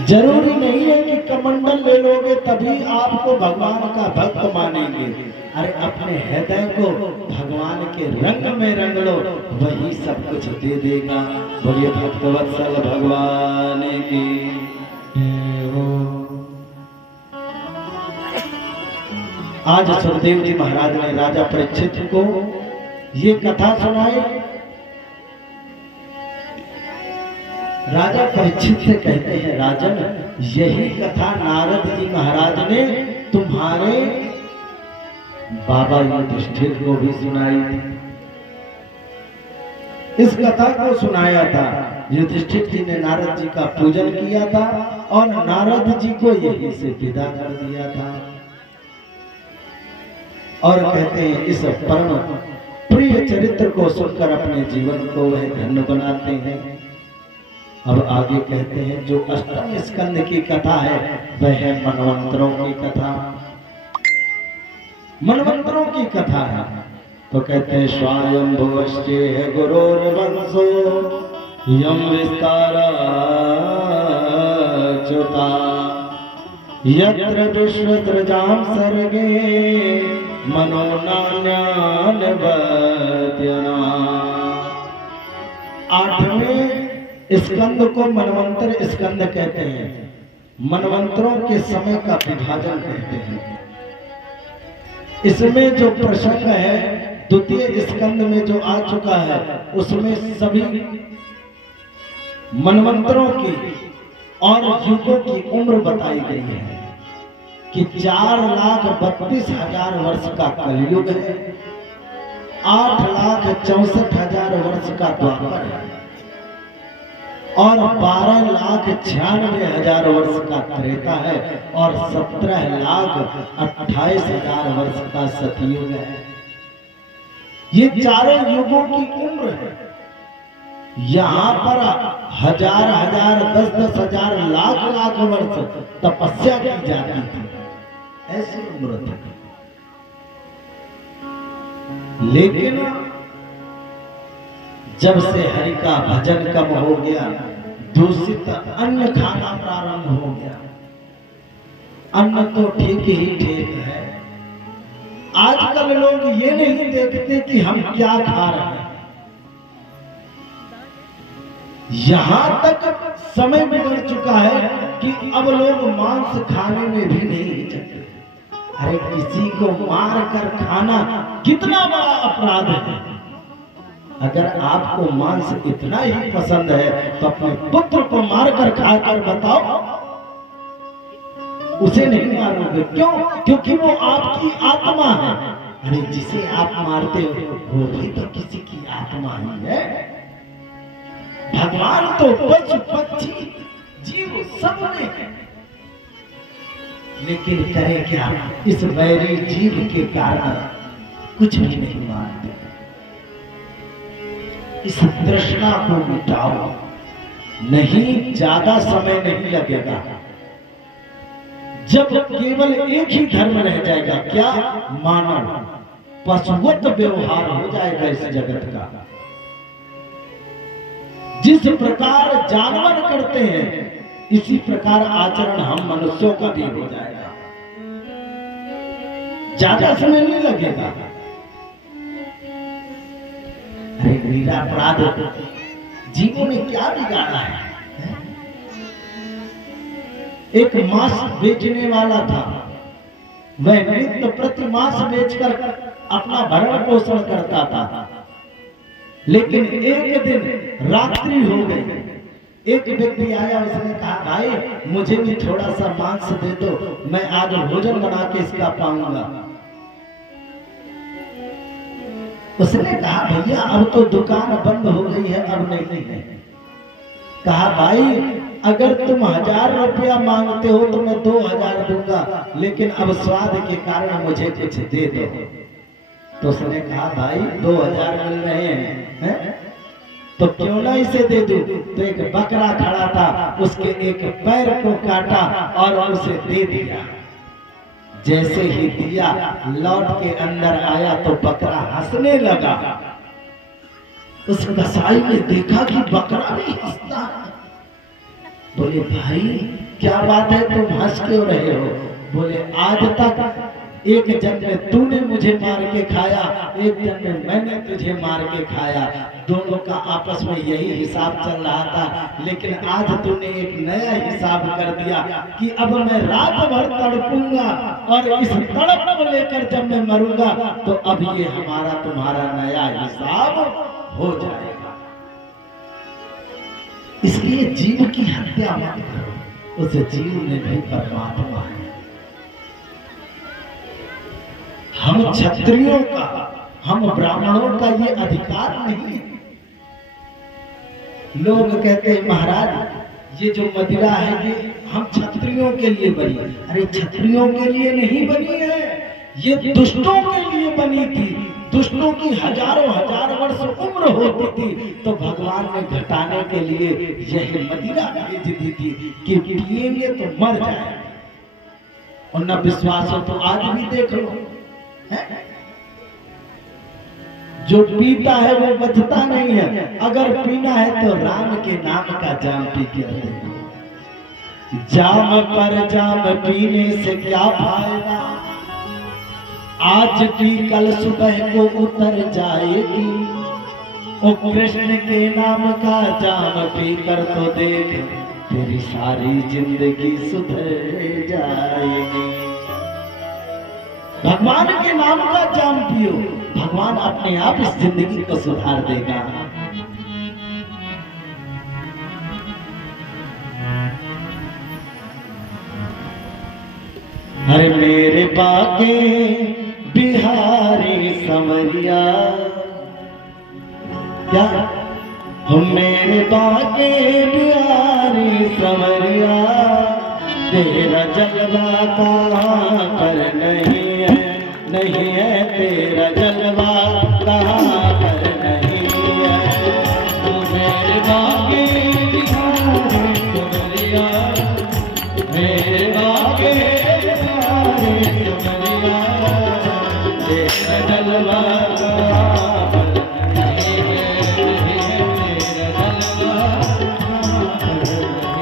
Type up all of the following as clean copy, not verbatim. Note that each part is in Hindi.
जरूरी नहीं है कि कमंडल ले लोगे तभी आपको भगवान का भक्त मानेंगे। अरे अपने हृदय को भगवान के रंग में रंग लो, वही सब कुछ दे देगा। बोलिए भक्तवत्सल भगवान की। आज सुखदेव जी महाराज ने राजा परीक्षित को ये कथा सुनाई। राजा परीक्षित से कहते हैं, राजन यही कथा नारद जी महाराज ने तुम्हारे बाबा युधिष्ठिर को भी सुनाई थी। इस कथा को सुनाया था, युधिष्ठिर जी ने नारद जी का पूजन किया था और नारद जी को यही से विदा कर दिया था। और कहते हैं इस परम प्रिय चरित्र को सुनकर अपने जीवन को वह धन्य बनाते हैं। अब आगे कहते हैं जो अष्टम स्कंद की कथा है वह है मनवंतरों की कथा। मनवंतरों की कथा है तो कहते हैं स्वायंभुवश्चेह गुरोर्वंशो यम विस्तारा च्युता यत्र विश्वसृजां सर्गे मनोनान्यान वद्यना। आठवें स्कंद को मनवंतर स्कंद कहते हैं। मनवंतरों के समय का विभाजन कहते हैं। इसमें जो प्रसंग है द्वितीय स्कंद में जो आ चुका है उसमें सभी मनवंतरों की और युगों की उम्र बताई गई है कि 4,32,000 वर्ष का कलयुग है, 8,64,000 वर्ष का द्वापर है और 12,96,000 वर्ष का त्रेता है और 17,28,000 वर्ष का सतयुग है। ये चारों युगों की उम्र है। यहाँ पर 1,000,000, 10,000, लाख वर्ष तपस्या की जाती थी, ऐसी उम्र थी। लेकिन जब से हरि का भजन कम हो गया, दूषित अन्न खाना प्रारंभ हो गया। अन्न तो ठीक ही ठीक है, आजकल लोग ये नहीं देखते कि हम क्या खा रहे हैं। यहां तक समय बिगड़ चुका है कि अब लोग मांस खाने में भी नहीं हिचकते। अरे किसी को मार कर खाना कितना बड़ा अपराध है। अगर आपको मांस इतना ही पसंद है तो अपने पुत्र को मारकर खाकर बताओ, उसे नहीं मारोगे। क्यों? क्योंकि वो आपकी आत्मा है। अरे जिसे आप मारते हो वो भी तो किसी की आत्मा ही है। भगवान तो पशु पक्षी जीव सब में है, लेकिन करे क्या? इस वैरी जीव के कारण कुछ भी नहीं मानते। इस तृष्णा को मिटाओ, नहीं ज्यादा समय नहीं लगेगा। जब केवल एक ही धर्म रह जाएगा, क्या? मानव पशुवत व्यवहार हो जाएगा इस जगत का। जिस प्रकार जानवर करते हैं इसी प्रकार आचरण हम मनुष्यों का भी हो जाएगा। ज्यादा समय नहीं लगेगा। अरे निरापराध जीवों ने क्या बिगाड़ा है? एक मांस बेचने वाला था, वह नित्य प्रति मांस बेचकर अपना भरण पोषण करता था। लेकिन एक दिन रात्रि हो गई, एक व्यक्ति आया, उसने कहा भाई मुझे भी थोड़ा सा मांस दे दो, मैं आज भोजन बना के इसका पाऊंगा। उसने कहा भैया अब तो दुकान बंद हो गई है, अब नहीं है। कहा भाई अगर तुम 1,000 रुपया मांगते हो तो मैं 2,000 दूंगा, लेकिन अब स्वाद के कारण मुझे कुछ दे दो। तो उसने कहा भाई 2,000 मिल रहे हैं तो क्यों ना इसे दे दूं। तो एक बकरा खड़ा था, उसके एक पैर को काटा और उसे दे दिया। जैसे ही दिया लौट के अंदर आया तो बकरा हंसने लगा। उस कसाई ने देखा कि बकरा भी हंसता है। बोले भाई क्या बात है, तुम हंस क्यों रहे हो? बोले आज तक एक जन्म में तूने मुझे मार के खाया, एक जन्म में मैंने तुझे मार के खाया, दोनों का आपस में यही हिसाब चल रहा था, लेकिन आज तूने एक नया हिसाब कर दिया कि अब मैं रात भर तड़पूंगा और इस तड़प को लेकर जब मैं मरूंगा तो अब ये हमारा तुम्हारा नया हिसाब हो जाएगा। इसलिए जीव की हत्या मत करो, उस जीव में भी परमात्मा है। हम क्षत्रियों का, हम ब्राह्मणों का ये अधिकार नहीं है। लोग कहते हैं महाराज ये जो मदिरा है ये हम क्षत्रियों के लिए बनी। अरे क्षत्रियों के लिए नहीं बनी है, ये दुष्टों के लिए बनी थी। दुष्टों की हजारों हजार वर्ष उम्र होती थी, तो भगवान ने घटाने के लिए यह मदिरा भेज दी थी कि पिएंगे तो मर जाएंगे। और न विश्वास हो तो आज भी देख लो, जो पीता है वो बचता नहीं है। अगर पीना है तो राम के नाम का जाम पी के देखो। जाम पर जाम पीने से क्या फायदा, आज पी कल सुबह को उतर जाएगी। ओ कृष्ण के नाम का जाम पी कर तो देख, तेरी सारी जिंदगी सुधर जाएगी। भगवान के नाम का जाम पियो, भगवान अपने आप इस जिंदगी को सुधार देगा। अरे मेरे बाके बिहारी समरिया, क्या मेरे बाके बिहारी समरिया, तेरा जलवा कहाँ पर नहीं है, नहीं है तेरा जलवा कहाँ पर नहीं है। मेरे बाके बिहारी समरिया, मेरे बाके बिहारी समरिया, तेरा जलवा कहाँ पर नहीं है, तेरा जलवा कहाँ पर नहीं है।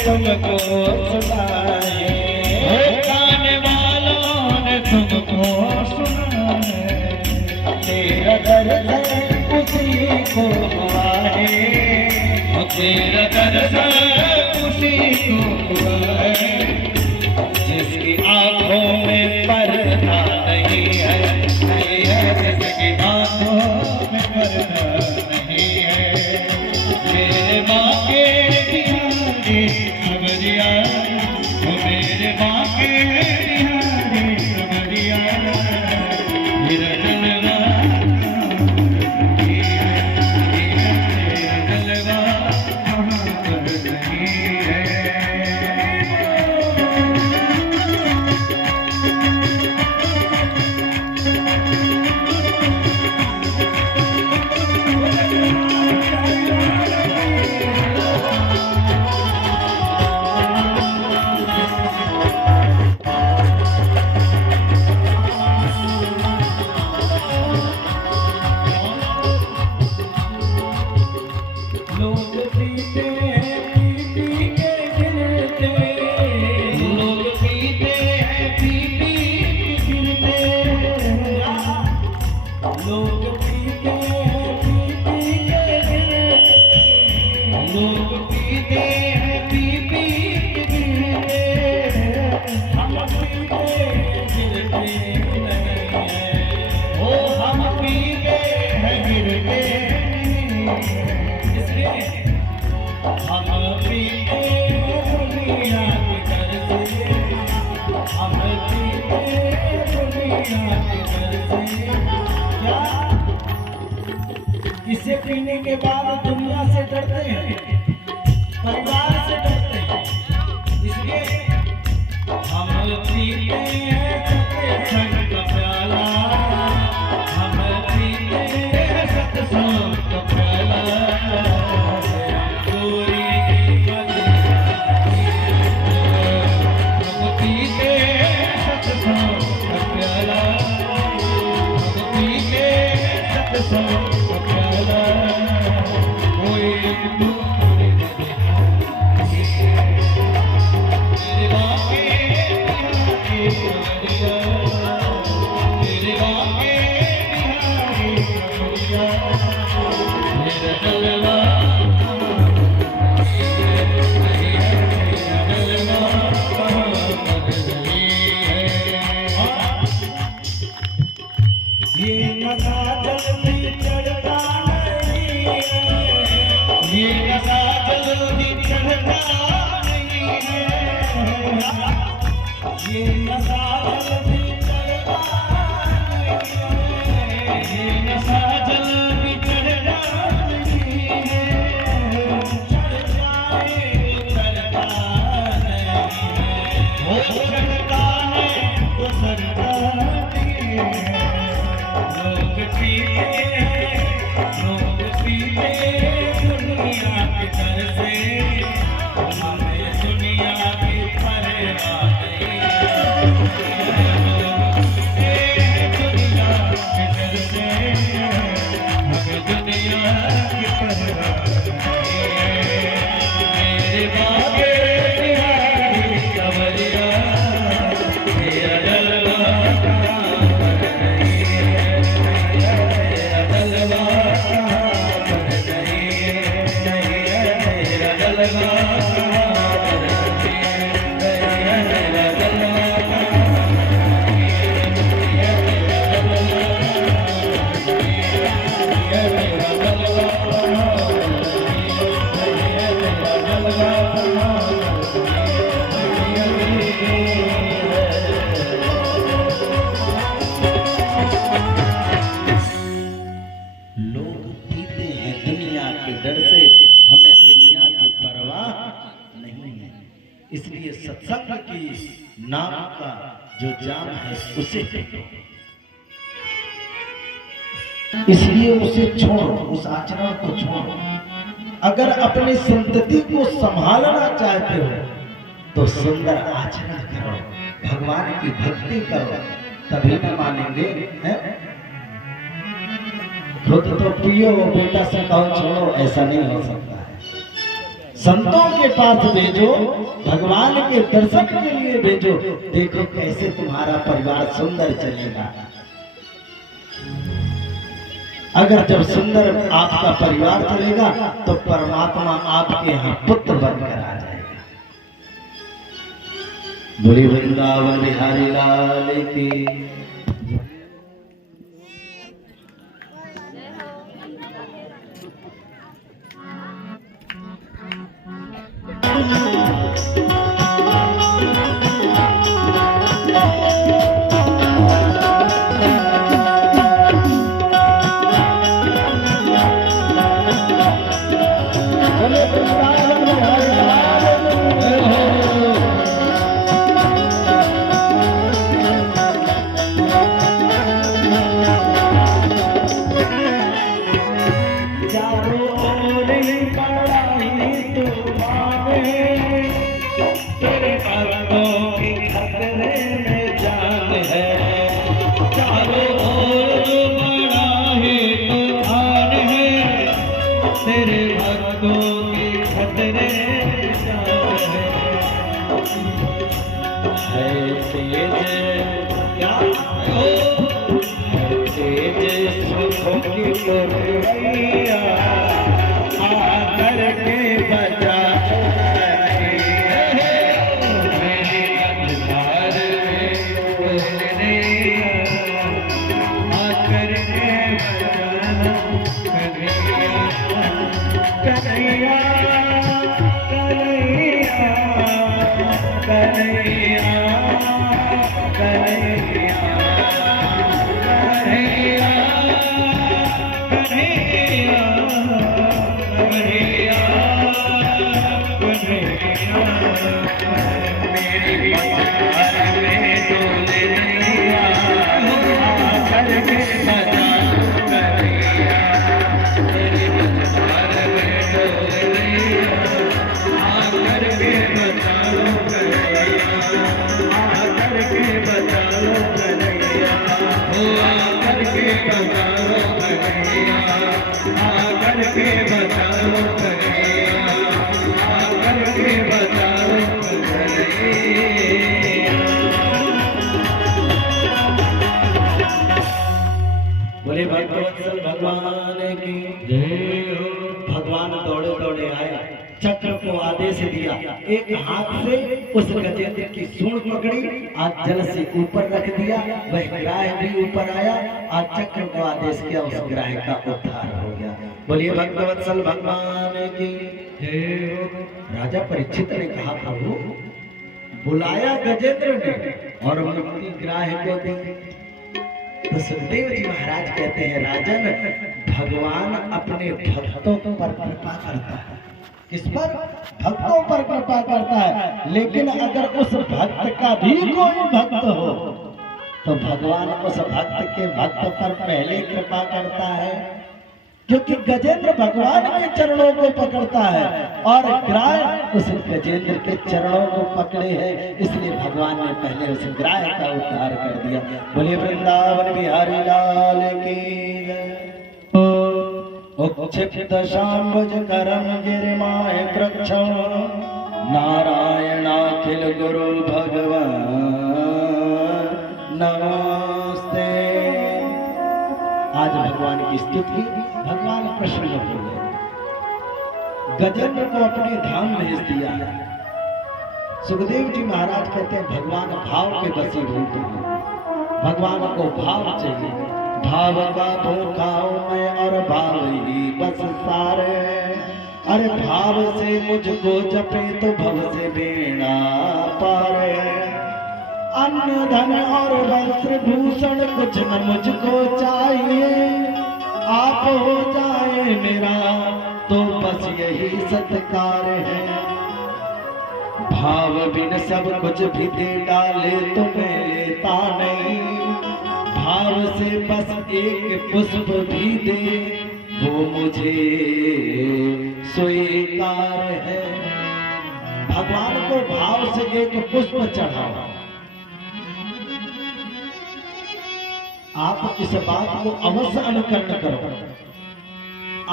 तुमको सुनाए, कान वालों ने तुमको सुनाए, तेरा दर्द उसी को हुआ है, तेरा दर्द उसी को हुआ है, जिसकी आंखों में पर्दा नहीं है, नहीं है, जिसकी आंखों में पर्दा नहीं है। मेरे माँ के समरिया, वो मेरे माँ के बिहारी समरिया, मेरा जलवा तेरा जलवा कहाँ पर नहीं है। लोग पीते हैं पी पी के गिरते, हम पीते गिरते नहीं हैं। ओ हम पीते हैं गिरते नहीं, इसलिए हम पीते दुनिया की तरफ से, हम पीते दुनिया की तरफ से। क्या इसे पीने के बाद दुनिया से डरते हैं, परिवार से डरते हैं, इसलिए हम पीते हैं सत्संग का प्याला, हम पीते हैं सत्संग का प्याला। गोरी की गली हम पीते हैं सत्संग का प्याला, हम पीते हैं सत्संग का प्याला। कोई दूर मेरे बाके बिहारी कमरिया, मेरे बाके बिहारी कमरिया, मेरा जलवा ये नशा जल्दी चढ़ता नहीं है, ये नशा जल्दी चढ़ता नहीं है, ये नशा जल्दी चढ़ता नहीं है, ये नशा जल्दी चढ़ता नहीं है, चढ़ जाए उतरता नहीं है, वो चढ़ता है उतरता नहीं है। लोग पीते हैं, लोग पीते दुनिया की तरफ से, हमें दुनिया की परवाह नहीं है। लोग पीते दुनिया की तरफ से, हमें दुनिया की परवाह नहीं है। मेरे बागे बिहारी कमरिया, मेरा जलवा कहाँ पर नहीं है, मेरा जलवा कहाँ पर नहीं है, नहीं है मेरा जलवा कहाँ पर नहीं है, नहीं है मेरा जलवा कहाँ पर नहीं है, नहीं है मेरा जलवा कहाँ पर नहीं है, नहीं है मेरा जलवा कहाँ पर नहीं है, नहीं है मेरा जलवा कहाँ पर नहीं है, लोग पीते हैं दुनिया के डर से, हमें दुनिया की परवाह नहीं है। इसलिए सत्संग की नाम का जो जाम है उसे देखो, इसलिए उसे छोड़ो, उस आचरण को छोड़ो। अगर अपनी संतति को संभालना चाहते हो तो सुंदर आचरण करो, भगवान की भक्ति करो, तभी न मानेंगे। खुद तो पियो बेटा से कहो छोड़ो, ऐसा नहीं हो सकता है। संतों के पास भेजो, भगवान के दर्शन के लिए भेजो, देखो कैसे तुम्हारा परिवार सुंदर चलेगा। अगर जब सुंदर आपका परिवार चलेगा तो परमात्मा आपके यहाँ पुत्र बनकर आ जाएगा। बोली वृंदावन बिहारी लाल की। तेरे भक्तों के खतरे है तेज क्या हो तेज सुखों की लोरिया आकर के बोले भक्तवत्सल भगवान की जय हो। भगवान दौड़े दौड़े आए, चक्र को आदेश दिया, एक हाथ से उस गजेंद्र की सूंड पकड़ी, आज जल से ऊपर रख दिया, वह ग्राह भी ऊपर आया, आज चक्र को आदेश किया, उस ग्राह का उद्धार हो गया। बोलिए भक्तवत्सल भगवान की जय हो। राजा परीक्षित ने कहा, प्रभु बुलाया गजेंद्र ने और मुक्ति ग्राह को दी। तो सुखदेव जी महाराज कहते हैं, राजन भगवान अपने भक्तों पर कृपा करता है। किस पर? भक्तों पर कृपा करता है। लेकिन अगर उस भक्त का भी कोई भक्त हो तो भगवान उस भक्त के भक्त पर पहले कृपा करता है, क्योंकि गजेंद्र भगवान के चरणों को पकड़ता है और ग्राह उस गजेंद्र के चरणों को पकड़े हैं, इसलिए भगवान ने पहले उस ग्राह का उद्धार कर दिया। बोलिए वृंदावन बिहारी लाल की। उक्षिप्त शाम्भुज करम गिरिमाय कृच्छं नारायणाखिल गुरु भगवान नमस्ते। आज भगवान की स्तुति, भगवान प्रसन्न हो गए, गजेंद्र को अपने धाम भेज दिया। सुखदेव जी महाराज कहते हैं, भगवान भाव के वशीभूत हैं, भगवान को भाव चाहिए। भाव का धोखाओ मैं और भाव ही बस सारे, अरे भाव से मुझको जपे तो भव से बेड़ा पारे। अन्न धन और वस्त्र भूषण कुछ न मुझको चाहिए, आप हो जाए मेरा तो बस यही सत्कार है। भाव बिन सब कुछ भी दे डाले तो मैं लेता नहीं, भाव से बस एक पुष्प भी दे वो मुझे स्वीकार है। भगवान को भाव से एक पुष्प चढ़ाओ। आप इस बात को अवश्य अनुकरण करो।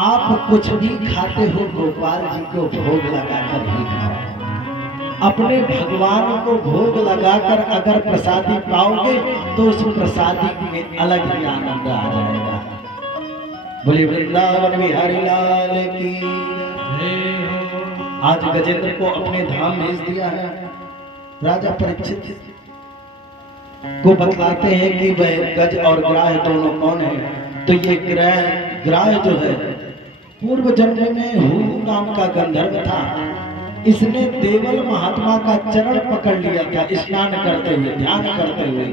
आप कुछ भी खाते हो गोपाल जी को भोग लगाकर ही खाओ। अपने भगवान को भोग लगाकर अगर प्रसादी पाओगे तो उस प्रसादी में अलग ही आनंद आ जाएगा। बोले वृंदावन बिहारी लाल की। आज गजेंद्र को अपने धाम भेज दिया है। राजा परीक्षित को बतलाते हैं कि वह गज और ग्राह दोनों कौन है। तो ये ग्राह जो है पूर्व जन्म में हूँ नाम का गंधर्व था। इसने देवल महात्मा का चरण पकड़ लिया था स्नान करते हुए, ध्यान करते हुए।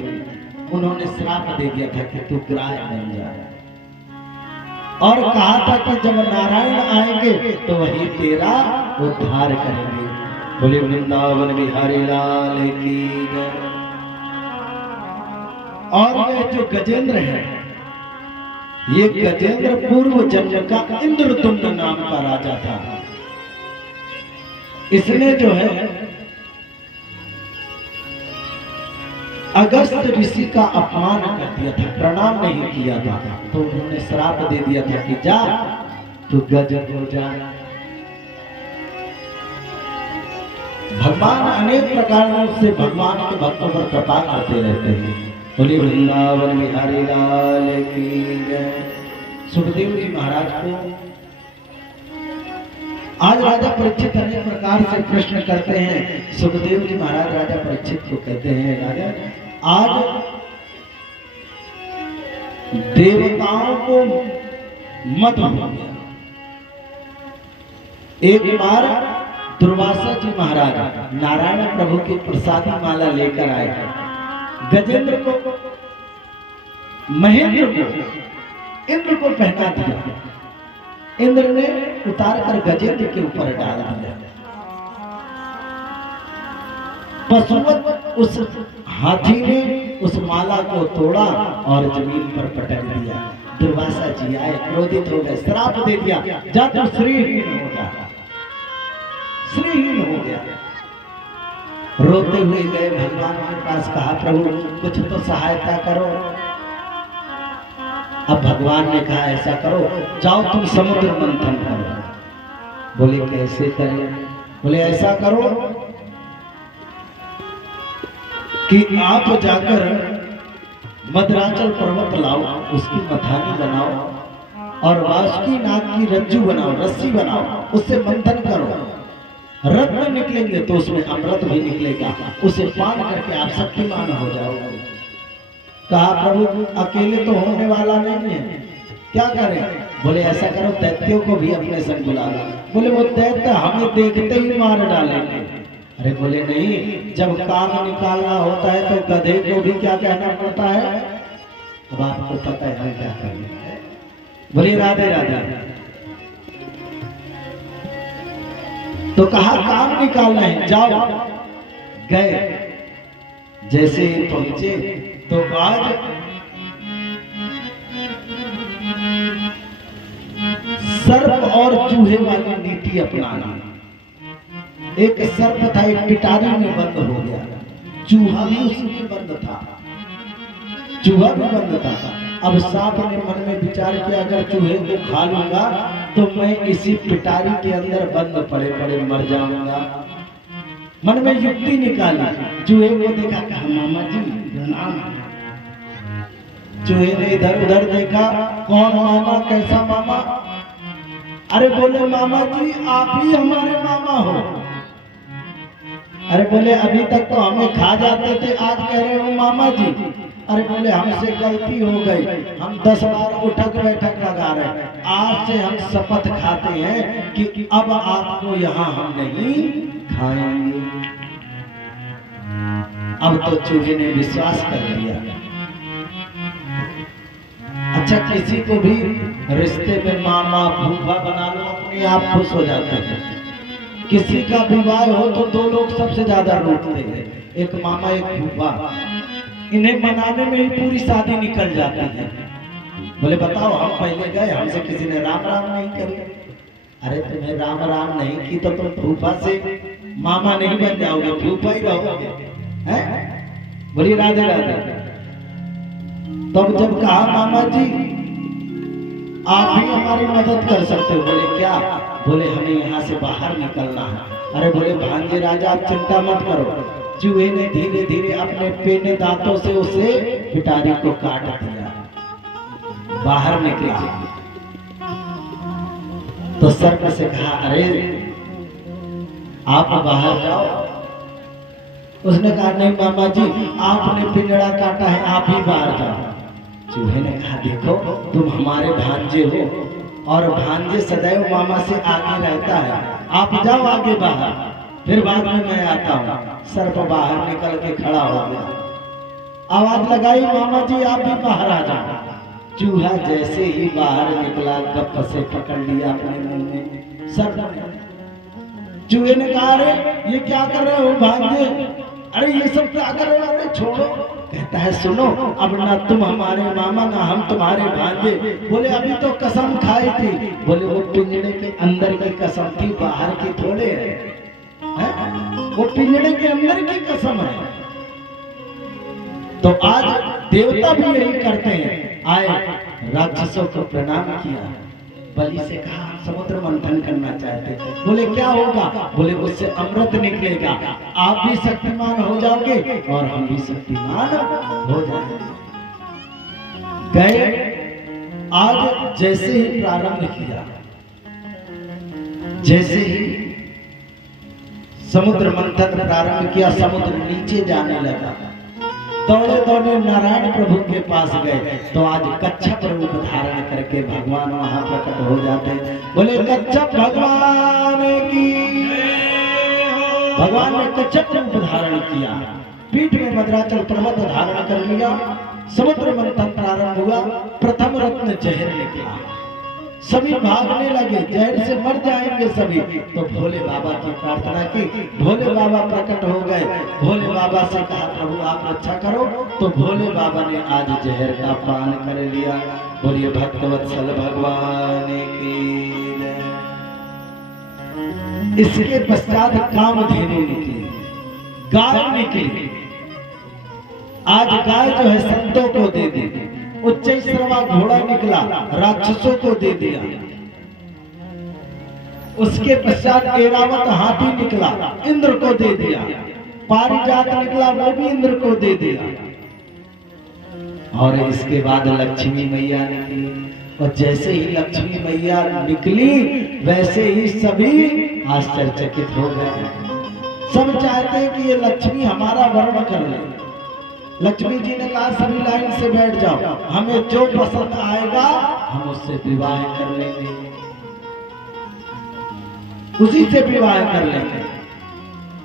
उन्होंने श्राप दे दिया था कि तू ग्राह बन जा, और कहा था कि जब नारायण आएंगे तो वही तेरा उद्धार करेंगे। बोले वृंदावन बिहारी लाल की जय। और ये जो गजेंद्र है, ये गजेंद्र पूर्व जन्म का इंद्रदुम्न नाम का राजा था। इसने जो है अगस्त ऋषि का अपमान कर दिया था, प्रणाम नहीं किया था। तो उन्होंने श्राप दे दिया था कि जा तू गजब हो जा। भगवान अनेक प्रकारों से भगवान के भक्तों पर कृपा करते रहते हैं। बोले वृंदावन बिहारी लाल की जय। सुखदेव जी महाराज को आज राजा परीक्षित अनेक प्रकार से प्रश्न करते हैं। सुखदेव जी महाराज राजा परीक्षित को कहते हैं, राजा आज देवताओं को मत हो गया। एक बार दुर्वासा जी महाराज नारायण प्रभु की प्रसादी माला लेकर आए। गजेंद्र को, महेंद्र को, इंद्र को पहना दिया। इंद्र ने उतार कर गजेंद्र के ऊपर डाल दिया। पशुवत उस हाथी ने उस माला को तोड़ा और जमीन पर पटक दिया। दुर्वासा जी आए, क्रोधित हो गए, श्राप दे दिया, जा तू श्रीहीन हो जा, श्रीहीन हो गया। रोते हुए गए भगवान के पास, कहा प्रभु कुछ तो सहायता करो। अब भगवान ने कहा ऐसा करो, जाओ तुम समुद्र मंथन करो। बोले कैसे करें? बोले ऐसा करो कि आप जाकर मद्राचल पर्वत लाओ, उसकी मथानी बनाओ और वासुकी नाग की रज्जू बनाओ, रस्सी बनाओ, उससे मंथन करो, रत्न निकलेंगे तो उसमें अमृत भी निकलेगा, उसे पान करके आप शक्तिमान हो जाओगे। कहा प्रभु अकेले तो होने वाला नहीं है, क्या करें? बोले ऐसा करो दैत्यों को भी अपने संग बुला लो। बोले वो दैत्य हमें देखते ही मार डालेंगे। अरे बोले नहीं, जब काम निकालना होता है तो गधे को भी क्या कहना पड़ता है? अब आपको पता है हम क्या करेंगे। बोले राधे राधे। तो कहा काम निकालना है, जाओ। गए, जैसे पहुंचे तो आज सर्प और चूहे वाली नीति अपनाना। एक सर्प था, एक पिटारी में बंद हो गया, चूहा भी उसी में बंद था, चूहा भी बंद था। अब सांप ने मन में विचार किया अगर चूहे को खा लूंगा तो मैं इसी पिटारी के अंदर बंद पड़े पड़े मर जाऊंगा। मन में युक्ति निकाली, चूहे को देखा, कहा मामा जी प्रणाम। चूहे ने इधर उधर देखा, कौन मामा, कैसा मामा? अरे बोले मामा जी आप ही हमारे मामा हो। अरे बोले अभी तक तो हमें खा जाते थे, आज कह रहे हो मामा जी। अरे बोले हमसे गलती हो गई, हम 10 बार उठक बैठक लगा रहे, आज से हम शपथ खाते हैं कि अब आपको यहाँ हम नहीं खाएंगे। अब तो चूहे ने विश्वास कर लिया। अच्छा किसी को भी रिश्ते में मामा फूफा बना लो, अपने आप खुश हो जाते हैं। किसी का विवाह हो तो 2 लोग सबसे ज्यादा रोकते हैं, एक मामा एक फूफा। इन्हें मनाने में ही पूरी शादी निकल जाती है। बोले बताओ हम पहले गए, हमसे किसी ने राम राम नहीं करी। अरे तुम्हें राम राम नहीं की तो तुम फूफा से मामा नहीं बन जाओगे, फूफा ही रहोगे, हैं? बोली राधे राधे। तब जब कहा मामा जी आप ही हमारी मदद कर सकते हो। बोले क्या? बोले हमें यहाँ से बाहर निकलना है। अरे बोले भांजे राजा आप चिंता मत करो। चूहे ने धीरे धीरे अपने पेने दांतों से उसे पिटारी को काट दिया, बाहर निकला। तो सर्प से कहा अरे आप बाहर जाओ। उसने कहा नहीं मामा जी आपने पिंजड़ा काटा है, आप ही बाहर जाओ। चूहे ने कहा देखो तुम हमारे भांजे हो और भांजे सदैव मामा से आगे रहता है, आप जाओ आगे बाहर, फिर बाद में मैं आता हूँ। सर्प बाहर निकल के खड़ा हो गया, आवाज लगाई मामा जी आप भी बाहर आ जाओ। चूहा जैसे ही बाहर निकला गप से पकड़ लिया अपने मुंह में सर्प ने। चूहे ने कहा अरे ये क्या कर रहे हो भांजे? अरे ये सब क्या कर रहे हो? अरे छोड़ो। कहता है सुनो अब ना तुम हमारे मामा ना हम तुम्हारे भांजे। बोले अभी तो कसम खाई थी। बोले वो पिंजड़े के अंदर की कसम थी, बाहर की थोड़े है, वो पिंजड़े के अंदर की कसम है। तो आज देवता भी यही करते हैं। आए राक्षसों को प्रणाम किया, बलि से कहा समुद्र मंथन करना चाहते थे। बोले क्या होगा? बोले उससे अमृत निकलेगा, आप भी शक्तिमान हो जाओगे और हम भी शक्तिमान हो जाएंगे। गए, आज जैसे ही प्रारंभ किया, जैसे ही समुद्र मंथन प्रारंभ किया, समुद्र नीचे जाने लगा। दौड़े दौड़े नारायण प्रभु के पास गए तो आज कच्छप रूप धारण करके भगवान वहां प्रकट हो जाते। बोले कच्छप भगवान की। भगवान ने कच्छप रूप धारण किया, पीठ में मद्राचल पर्वत धारण कर लिया। समुद्र मंथन प्रारंभ हुआ, प्रथम रत्न जहर निकला। सभी भागने लगे, जहर से मर जाएंगे सभी। तो भोले बाबा की प्रार्थना की, भोले बाबा प्रकट हो गए। भोले बाबा से कहा प्रभु आप रक्षा करो। तो भोले बाबा ने आज जहर का पान कर लिया। बोलिए भक्तवत्सल भगवान की जय। इसके पश्चात कामधेनु निकली, गाय निकली। आज गाय जो है संतों को दे दी। उच्चैश्रवा घोड़ा निकला, राक्षसों को दे दिया। उसके पश्चात ऐरावत हाथी निकला, इंद्र को दे दिया। पारिजात निकला, वो भी इंद्र को दे दिया। और इसके बाद लक्ष्मी मैया निकली। और जैसे ही लक्ष्मी मैया निकली वैसे ही सभी आश्चर्यचकित हो गए। सब चाहते हैं कि ये लक्ष्मी हमारा वर्ण कर ले। लक्ष्मी जी ने कहा सभी लाइन से बैठ जाओ, हमें जो पसंद आएगा हम उससे विवाह कर लेंगे, उसी से विवाह कर लेंगे।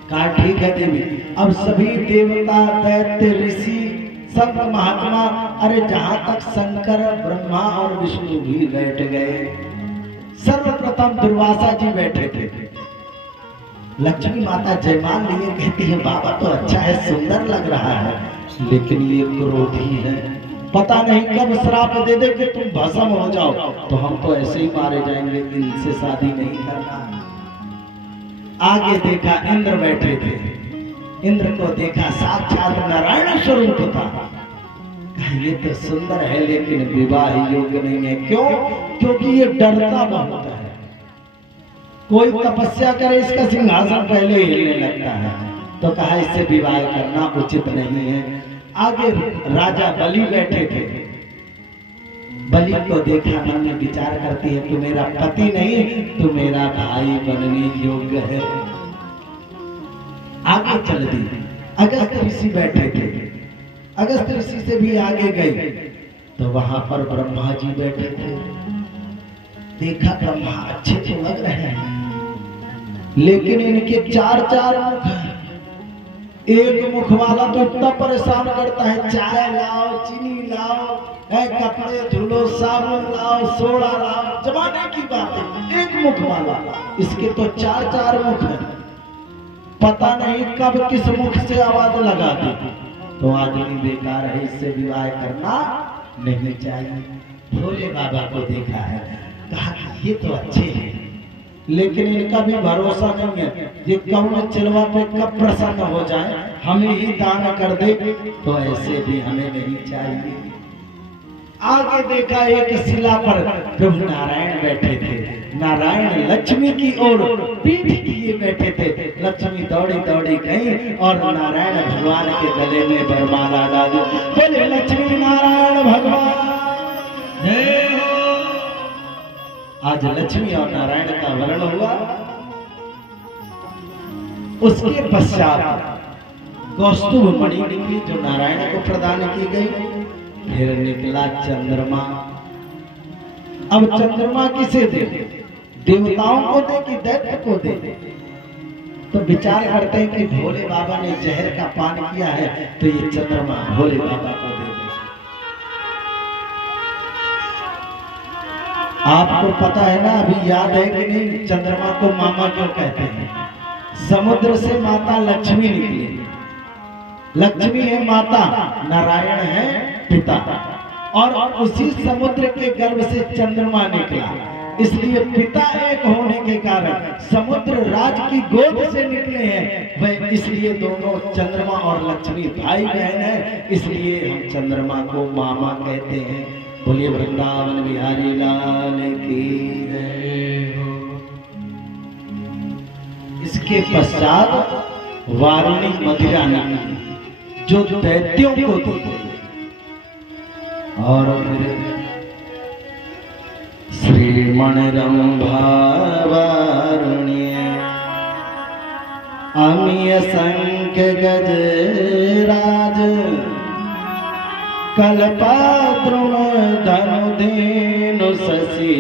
कहा ठीक है देवी। अब सभी देवता दैत्य ऋषि संत महात्मा, अरे जहां तक शंकर ब्रह्मा और विष्णु भी बैठ गए। सर्वप्रथम दुर्वासा जी बैठे थे। लक्ष्मी माता जयमाल लिए कहती है बाबा तो अच्छा है, सुंदर लग रहा है, लेकिन ये क्रोधी है। पता नहीं कब श्राप दे दे कि तुम भस्म हो जाओ, तो हम तो ऐसे ही मारे जाएंगे, इनसे शादी नहीं करना। आगे देखा इंद्र बैठे थे। इंद्र को देखा साक्षात नारायण स्वरूप था। ये तो सुंदर है लेकिन विवाह योग्य नहीं है। क्यों? क्योंकि ये डरता बहुत है। कोई तपस्या करे इसका सिंहासन पहले हिलने लगता है। तो कहा इससे विवाह करना उचित नहीं है। आगे राजा बलि बैठे थे। बलि को देखा, मन में विचार करती है तू मेरा पति नहीं, तू मेरा भाई बनने योग्य है। आगे चल दी। अगस्त ऋषि बैठे थे। अगस्त ऋषि से भी आगे गए तो वहां पर ब्रह्मा जी बैठे थे। देखा ब्रह्मा अच्छे तो लग रहे हैं, लेकिन इनके चार मुख हैं। एक मुख वाला तो इतना परेशान करता है, चाय लाओ, चीनी लाओ, कपड़े धुलो, साबुन लाओ, सोडा लाओ, जमाने की बात है। एक मुख वाला, इसके तो चार मुख है। पता नहीं कब किस मुख से आवाज लगा दी। तो आदमी बेकार है, इससे विवाह करना नहीं चाहिए। भोले बाबा को देखा है, कहा ये तो अच्छे हैं, लेकिन इनका भी भरोसा नहीं है। ये कौन चिलवा पे कब प्रसन्न हो जाए, हमें ही दान कर दे, तो ऐसे भी हमें नहीं चाहिए। आगे देखा एक शिला पर प्रभु नारायण बैठे थे। नारायण लक्ष्मी की ओर पीठ किए बैठे थे। लक्ष्मी दौड़ी दौड़ी गई और नारायण भगवान के गले में वरमाला डाली। बोले लक्ष्मी नारायण भगवान जय हो। आज लक्ष्मी और नारायण का वर्ण हुआ। उसके पश्चात कौस्तुभ मणि निकली जो नारायण को प्रदान की गई। फिर निकला चंद्रमा। अब चंद्रमा किसे दे? देवताओं को दे कि दैत्य को दे? तो विचार करते हैं कि भोले बाबा ने जहर का पान किया है, तो ये चंद्रमा भोले बाबा को दे दे। आपको पता है ना, अभी याद है कि नहीं, चंद्रमा को मामा क्यों कहते हैं? समुद्र से माता लक्ष्मी निकली। लक्ष्मी है माता, नारायण है पिता, और उसी समुद्र के गर्भ से चंद्रमा निकला। इसलिए पिता एक होने के कारण समुद्र राज की गोद से निकले हैं। वह इसलिए दोनों चंद्रमा और लक्ष्मी भाई बहन है, इसलिए हम चंद्रमा को मामा कहते हैं। बोलिए वृंदावन बिहारी लाल की जय हो। इसके पश्चात वारुणी मदिरा निकली जो दैत्यों को दी गई। और श्रीमणरंभा वारुण्य अमीय संख्य गजराज कल्पद्रुम धनुधेनु शशि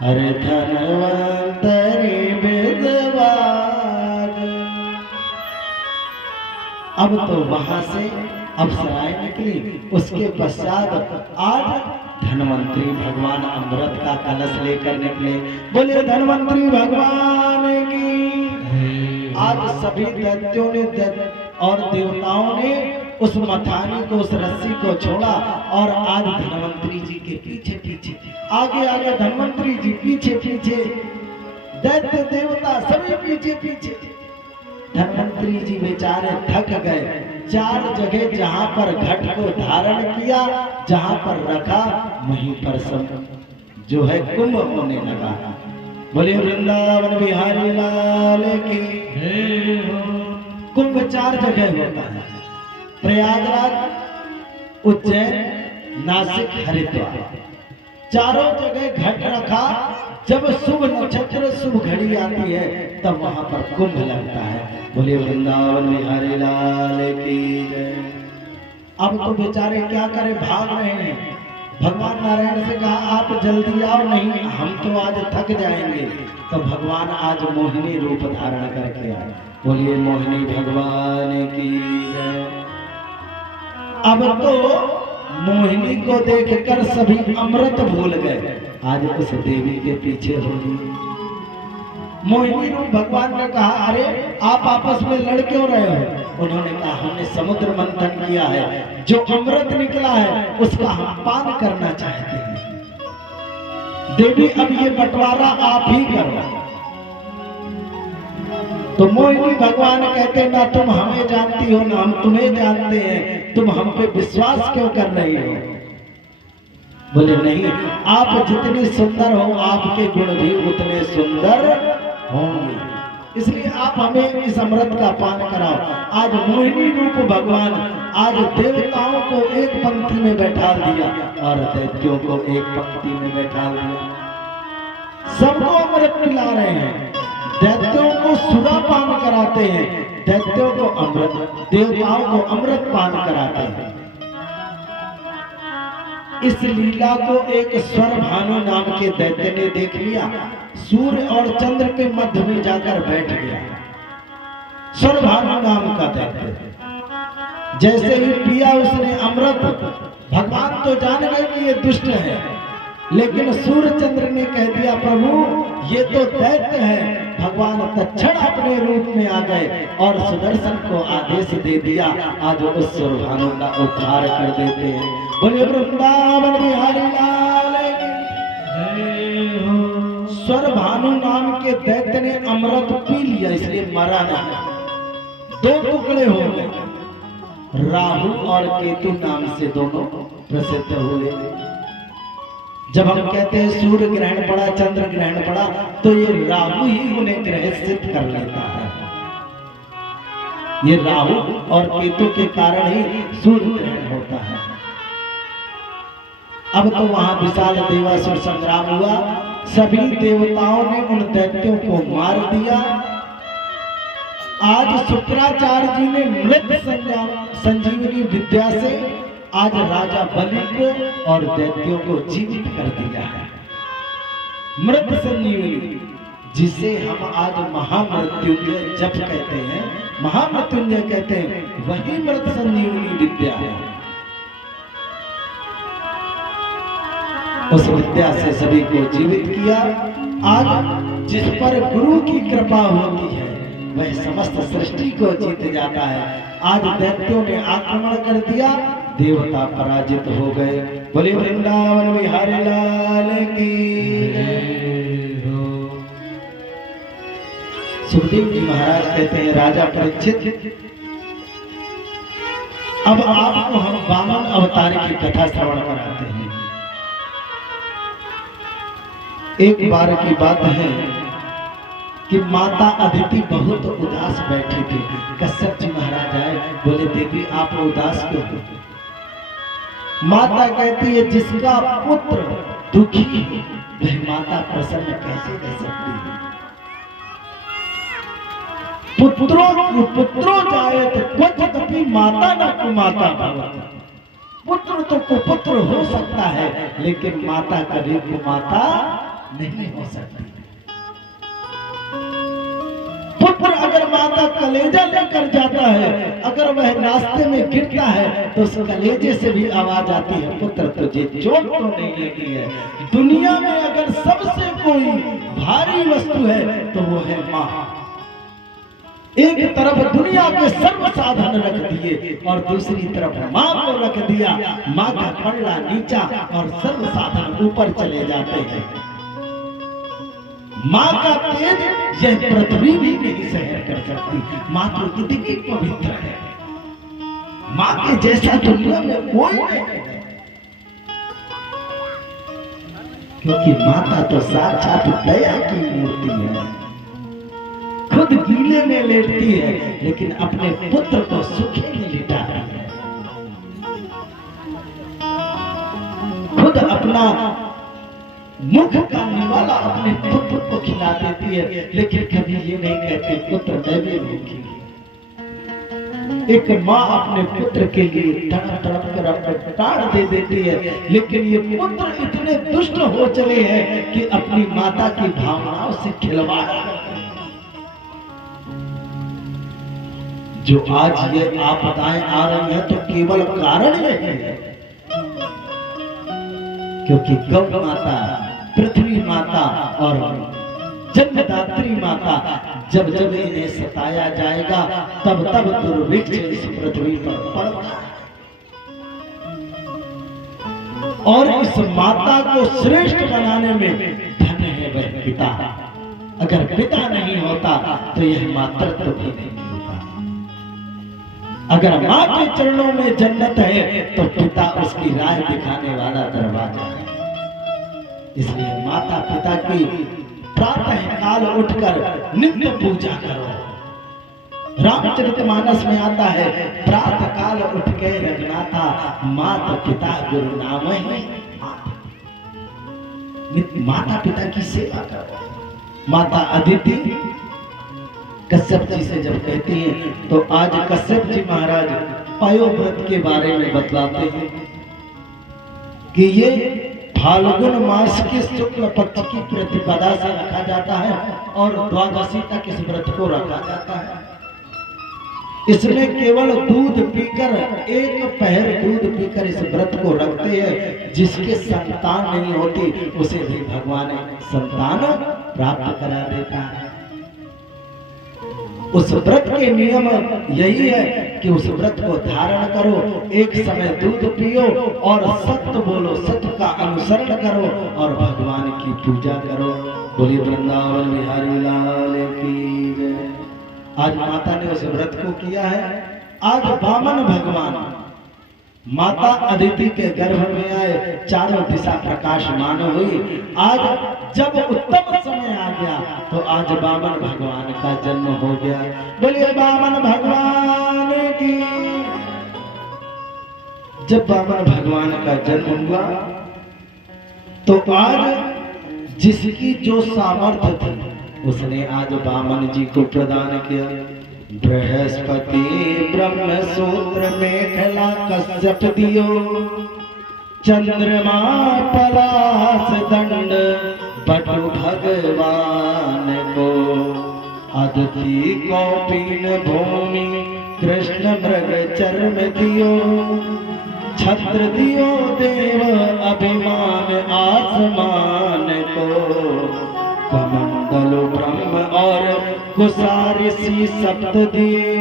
हरे धनवंतरि विद्वान। अब तो वहां से अप्सराएं निकली। उसके पश्चात आज धन्वंतरी भगवान अमृत का कलश लेकर निकले। बोले धन्वंतरी भगवान की। आज सभी दैत्यों ने और देवताओं ने उस मथानी को, उस रस्सी को छोड़ा और आज धन्वंतरी जी के पीछे पीछे, आगे आगे धन्वंतरी जी, पीछे पीछे दैत्य देवता सभी पीछे पीछे। धन्वंतरी जी बेचारे थक गए। 4 जगह जहां पर घट को धारण किया, जहां पर रखा, वहीं पर सब जो है कुंभ होने लगा। बोले वृंदावन बिहारी लाल की। कुंभ 4 जगह होता है, प्रयागराज, उज्जैन, नासिक, हरिद्वार। चारों जगह घट रखा। जब शुभ नक्षत्र, शुभ घड़ी आती है, तब वहां पर कुंभ लगता है। बोले वृंदावन बिहारी लाल की जय। अब तो बेचारे क्या करें, भाग रहे हैं। भगवान नारायण से कहा आप जल्दी आओ, नहीं हम तो आज थक जाएंगे। तो भगवान आज मोहिनी रूप धारण करके आए। बोलिए मोहिनी भगवान की जय। अब तो मोहिनी को देखकर सभी अमृत भूल गए। आज उस देवी के पीछे होगी। मोहिनी रूप भगवान ने कहा अरे आप आपस में लड़ क्यों रहे हो? उन्होंने कहा हमने समुद्र मंथन किया है, जो अमृत निकला है उसका हम पान करना चाहते हैं। देवी अब ये बंटवारा आप ही करो। तो मोहिनी भगवान कहते ना तुम हमें जानती हो ना हम तुम्हें जानते हैं, तुम हम पे विश्वास क्यों कर रही हो? बोले नहीं, आप जितनी सुंदर हो आपके गुण भी उतने सुंदर होंगे, इसलिए आप हमें इस अमृत का पान कराओ। आज मोहिनी रूप भगवान आज देवताओं को एक पंक्ति में बैठा दिया और दैत्यों को एक पंक्ति में बैठा दिया। सबको अमृत पिला रहे हैं। दैत्यों को सुधा पान कराते हैं, दैत्यों को अमृत, देवताओं को अमृत पान कराते हैं। इस लीला को एक स्वरभानु नाम के दैत्य ने देख लिया। सूर्य और चंद्र के मध्य में जाकर बैठ गया। स्वरभानु नाम का दैत्य जैसे ही पिया उसने अमृत, भगवान तो जान गए कि ये दुष्ट है, लेकिन सूर्य चंद्र ने कह दिया प्रभु ये तो दैत्य है। भगवान तत्क्षण अपने रूप में आ गए और सुदर्शन को आदेश दे दिया, आज उस स्वरभानु का उद्धार कर देते हैं। बोले वृंदावन बिहारी लाल की। स्वरभानु नाम के दैत्य ने अमृत पी लिया, इसलिए मरा नहीं। 2 टुकड़े हो गए, राहु और केतु नाम से दोनों प्रसिद्ध हुए। जब हम कहते हैं सूर्य ग्रहण पड़ा, चंद्र ग्रहण पड़ा, तो ये राहु ही उन्हें ग्रसित कर लेता है। ये राहु और केतु के कारण ही सूर्य ग्रहण होता है। अब तो वहां विशाल देवासुर संग्राम हुआ। सभी देवताओं ने उन दैत्यों को मार दिया। आज शुक्राचार्य जी ने मृत संजीवनी विद्या से आज राजा बलि को और दैत्यों को जीवित कर दिया है। मृत संजीवनी जिसे हम आज महामृत्युंजय जप कहते हैं, महामृत्युंजय कहते हैं, वही मृत संजीवनी विद्या है। उस विद्या से सभी को जीवित किया। आज जिस पर गुरु की कृपा होती है वह समस्त सृष्टि को जीत जाता है। आज दैत्यों ने आक्रमण कर दिया, देवता पराजित हो गए। बोले वृंदावन बिहारी लाल की। सुखदेव जी महाराज कहते हैं राजा परीक्षित, अब आपको हम वामन अवतार की कथा श्रवण कराते हैं। एक बार की बात है कि माता अदिति बहुत उदास बैठी थी। कश्यप जी महाराज आए, बोले देवी आप उदास क्यों हो? माता कहती है जिसका पुत्र दुखी वह माता प्रसन्न कैसे रह सकती है? पुत्रों जाए तो क्वचिदपि माता न कुमाता भवति। पुत्र तो कुपुत्र हो सकता है, लेकिन माता कभी कुमाता नहीं हो सकती। पुत्र अगर माता कलेजा लेकर जाता है, अगर वह रास्ते में गिरता है तो उस कलेजे से भी आवाज आती है, पुत्र तुझे चोट तो नहीं लगी है। दुनिया में अगर सबसे कोई भारी वस्तु है तो वो है माँ। एक तरफ दुनिया के सर्व साधन रख दिए और दूसरी तरफ माँ को रख दिया। माँ का पल्ला नीचा और सर्व साधन ऊपर चले जाते हैं। माँ का तेज यह पृथ्वी भी नहीं सहन कर सकती। माँ तो इतनी पवित्र है, माँ के जैसा दुनिया में कोई नहीं है, क्योंकि माता तो साक्षात दया की मूर्ति है। खुद गीले में लेटती है लेकिन अपने पुत्र को सुखे में लिटाती है। खुद अपना मुख का निवाला अपने पुत्र को खिला देती है, लेकिन कभी ये नहीं कहती पुत्र मैं भी भूखी। एक माँ अपने पुत्र के लिए तड़प तड़प कर अपने प्राण दे देती है, लेकिन ये पुत्र इतने दुष्ट हो चले हैं कि अपनी माता की भावनाओं से खिलवाड़ करते हैं। जो आज ये आपदाएं आ रही हैं तो केवल कारण यही है क्योंकि गौ माता, पृथ्वी माता और जन्मदात्री माता जब जब इन्हें सताया जाएगा तब तब दुर्भिक्ष इस पृथ्वी पर पड़ता है। और इस माता को श्रेष्ठ बनाने में धन्य है वह पिता। अगर पिता नहीं होता तो यह मातृत्व भी नहीं होता। अगर माँ के चरणों में जन्नत है तो पिता उसकी राह दिखाने वाला दरवाजा है। इसलिए माता पिता की प्रातः काल उठकर नित्य पूजा करो। रामचरितमानस में आता है, प्रातः काल उठ के रघुनाथा, माता पिता गुरु नाम है। माता पिता की सेवा करो। माता अदिति कश्यप जी से जब कहती हैं तो आज कश्यप जी महाराज पयोव्रत के बारे में बतलाते हैं कि ये फाल्गुन मास के शुक्ल पक्ष की प्रतिपदा से रखा जाता है और द्वादशी तक इस व्रत को रखा जाता है। इसमें केवल दूध पीकर, एक पहर दूध पीकर इस व्रत को रखते हैं। जिसके संतान नहीं होती उसे भी भगवान संतान प्राप्त करा देता है। उस व्रत के नियम यही है कि उस व्रत को धारण करो, एक समय दूध पियो और सत्य बोलो, सत्य का अनुसरण करो और भगवान की पूजा करो। बोलिए वृंदावन बिहारी लाल की जय। आज माता ने उस व्रत को किया है। आज वामन भगवान माता अदिति के गर्भ में आए, चारों दिशा प्रकाशमान हुई। आज जब उत्तम समय आ गया तो आज वामन भगवान का जन्म हो गया। बोलिए वामन भगवान की। जब वामन भगवान का जन्म हुआ तो आज जिसकी जो सामर्थ्य थी उसने आज वामन जी को प्रदान किया। बृहस्पति ब्रह्म सूत्र मेखला कश्यप दियो, चंद्रमा पलाश दंड बटु भगवान को, अदिति कौपीन भूमि कृष्ण मृग चर्म दियो, छत्र दियो देव अभिमान आसमान को, कमंडल ब्रह्म और कुसारिसी सप्त दिए,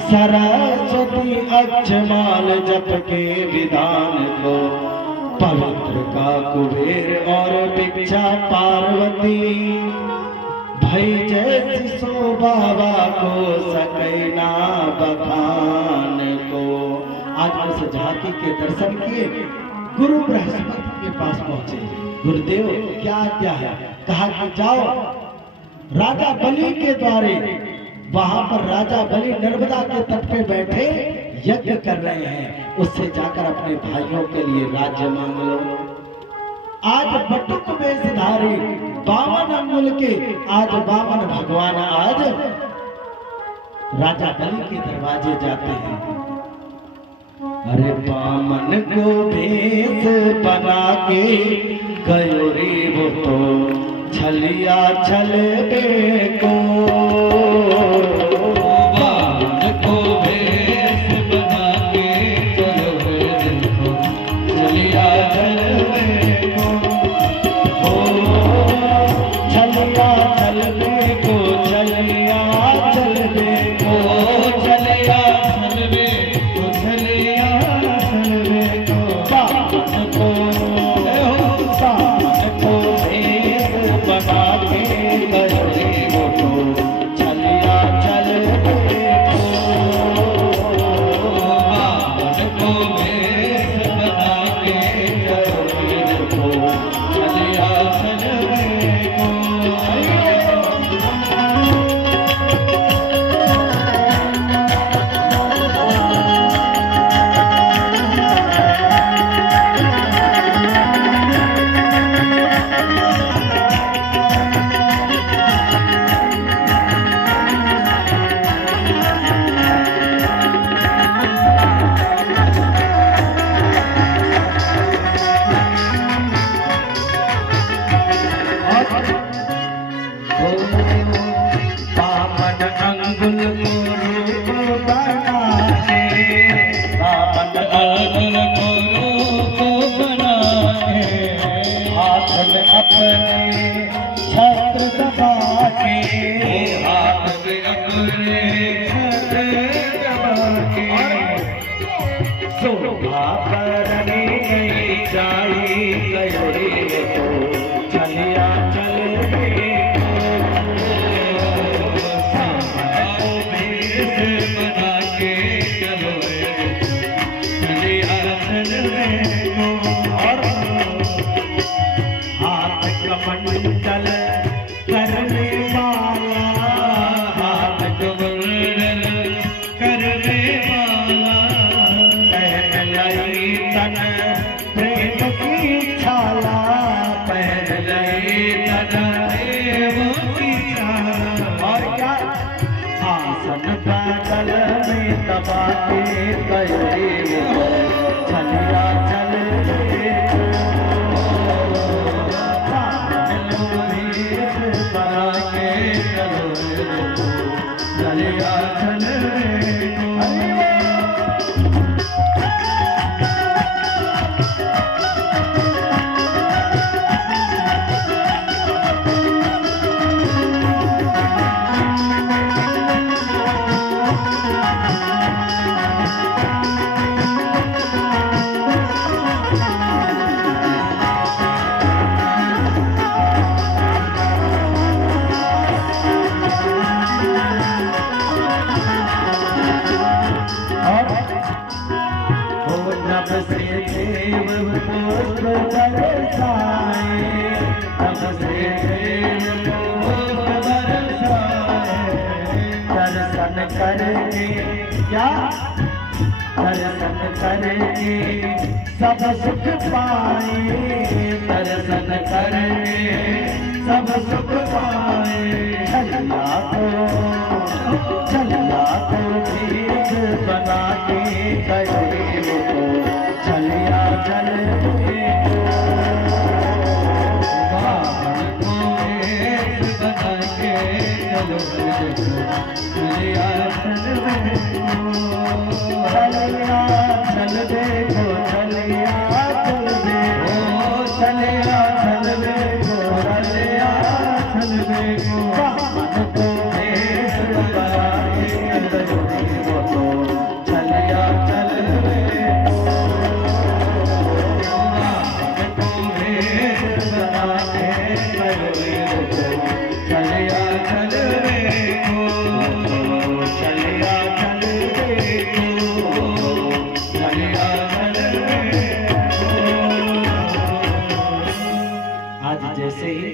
सरस्वती अक्षमाल जप के विधान को, पवित्र का कुबेर और भिक्षा पार्वती, भई जैसी शोभा को सकैना बखान को। आज उस झांकी के दर्शन किए, गुरु बृहस्पति के पास पहुंचे। गुरुदेव क्या है? कहा कि जाओ राजा बलि के द्वारे, वहां पर राजा बलि नर्मदा के तट पे बैठे यज्ञ कर रहे हैं, उससे जाकर अपने भाइयों के लिए राज्य मांग लो। आज बटुक वेशधारी बावन अंगुल के आज वामन भगवान आज राजा बलि के दरवाजे जाते हैं। अरे वामन को भेष बना के गयो रे वो तो छलिया छल को, अपने छत्र दबा के, हाथ में अपने छत्र दबा के, शोभा करनी नहीं चाहिए गयोरी तो चलिया चल रे बना के चलो चलिया चल रे और हाथ कमंडल करने वाला, हाथ कमंडल करने वाला, पहनई तन प्रेम की छाला, पहनई तन प्रेम की छाला। और क्या आसन बादल में दबा के गयोरी चलिया चल रे बना के चलो चलिया चल रे तब से देव पुष्प बरसाए, तब से देव पुष्प बरसाए, दर्शन करके क्या दर्शन करके सब सुख पाए, दर्शन करके सब सुख पाए। चलिया को भीख बना के गयोरी को चलिया चल रे बना के चलो चलिया चल रे चलिया चल देखो चलिया चल देखो चलिया चल देखो चलिया चल देखो मन को देश बनाए गयोरी को चलिया चल देखो मन को देश बनाए गयोरी को चलिया चल देखो चलिया चल देखो चलिया चल देखो। आज जैसे ही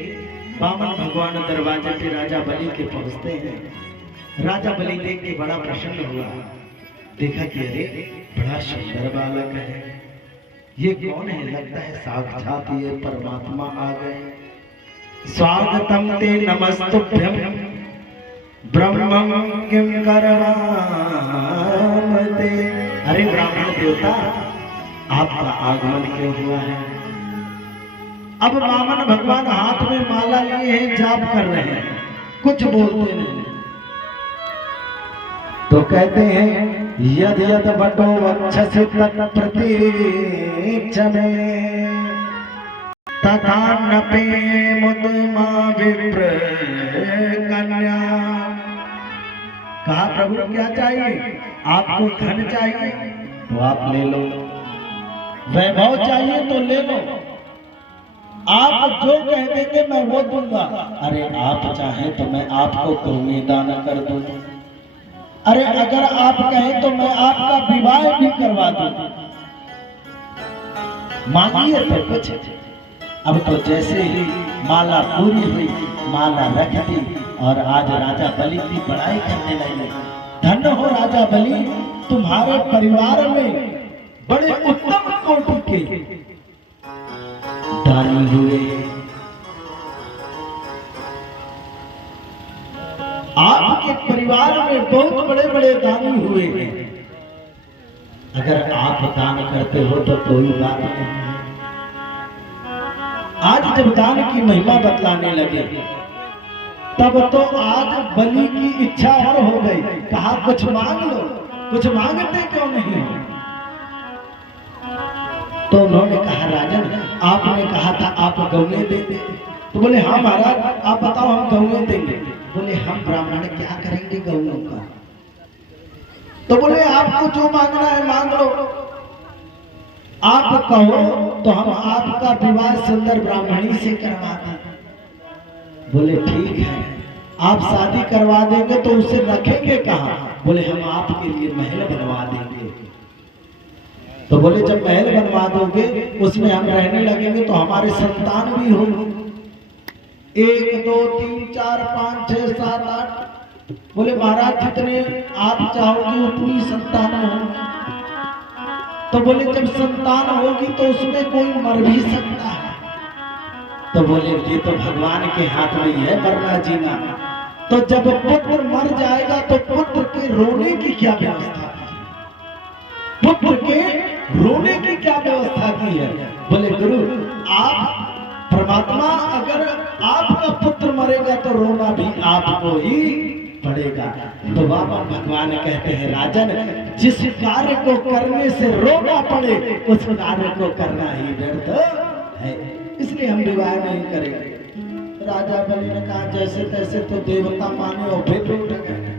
वामन भगवान दरवाजे पे राजा बलि के पहुंचते हैं, राजा बलि देख के बड़ा प्रसन्न हुआ। देखा कि अरे बड़ा सुंदर बालक है, ये कौन है? लगता है साक्षात ये परमात्मा आ गए। स्वागतम ते नमस्तुभ्यम ब्रह्मं किं करवामते। अरे ब्राह्मण देवता, आपका आगमन क्यों हुआ है? अब वामन भगवान हाथ में माला लिए हैं, जाप कर रहे हैं, कुछ बोलते नहीं। तो कहते हैं यद यद बटो वक्षसि तत्प्रतीक्षणे तथा नपे मुदमा विप्र कन्या। कहा प्रभु क्या चाहिए? आपको धन चाहिए तो आप ले लो, वैभव चाहिए तो ले लो, आप जो कह देंगे मैं वो दूंगा। अरे आप चाहें तो मैं आपको कौमी दान कर दूं, अरे अगर आप कहें तो मैं आपका विवाह भी करवा दूं, मांगिए तो कुछ। अब तो जैसे ही माला पूरी हुई, माला रख दी और आज राजा बलि की बड़ाई करने लगे। धन्य हो राजा बलि, तुम्हारे परिवार में बड़े उत्तम कोटि के दानी हुए। आपके परिवार में बहुत बड़े बड़े दानी हुए हैं। अगर आप दान करते हो तो कोई बात नहीं है। आज जब दान की महिमा बतलाने लगे तब तो आज बलि की इच्छा और हो गई। कहा कुछ मांग लो, कुछ मांगते क्यों नहीं? तो तो उन्होंने कहा राजन आपने कहा था आप गौएं दे दे। तो बोले हाँ महाराज आप बताओ हम गौएं देंगे। बोले हम ब्राह्मण क्या करेंगे गौओं का। तो बोले आपको जो मांगना है मांग लो, आप कहो तो हम आपका विवाह सुंदर ब्राह्मणी से करवा दें। बोले ठीक है आप शादी करवा देंगे तो उसे रखेंगे कहाँ। बोले हम आपके लिए महल बनवा देंगे। तो बोले जब महल बनवा दोगे उसमें हम रहने लगेंगे तो हमारे संतान भी होंगे, 1 2 3 4 5 6 7 8। बोले महाराज जितने आप चाहोगे उतनी संतान होंगे। तो बोले जब संतान होगी तो उसमें कोई मर भी सकता है। तो बोले ये तो भगवान के हाथ में ही है मरना जीना। तो जब पुत्र मर जाएगा तो पुत्र के रोने की क्या व्यवस्था की, पुत्र के रोने की क्या व्यवस्था की है। बोले गुरु आप परमात्मा अगर आपका पुत्र मरेगा तो रोना भी आपको ही पड़ेगा। तो बाबा भगवान कहते हैं राजन जिस कार्य को करने से रोना पड़े उस कार्य को करना ही व्यर्थ है, इसलिए हम विवाह नहीं करेंगे। राजा बलि ने कहा जैसे तैसे तो देवता माने और फिर उठ गए।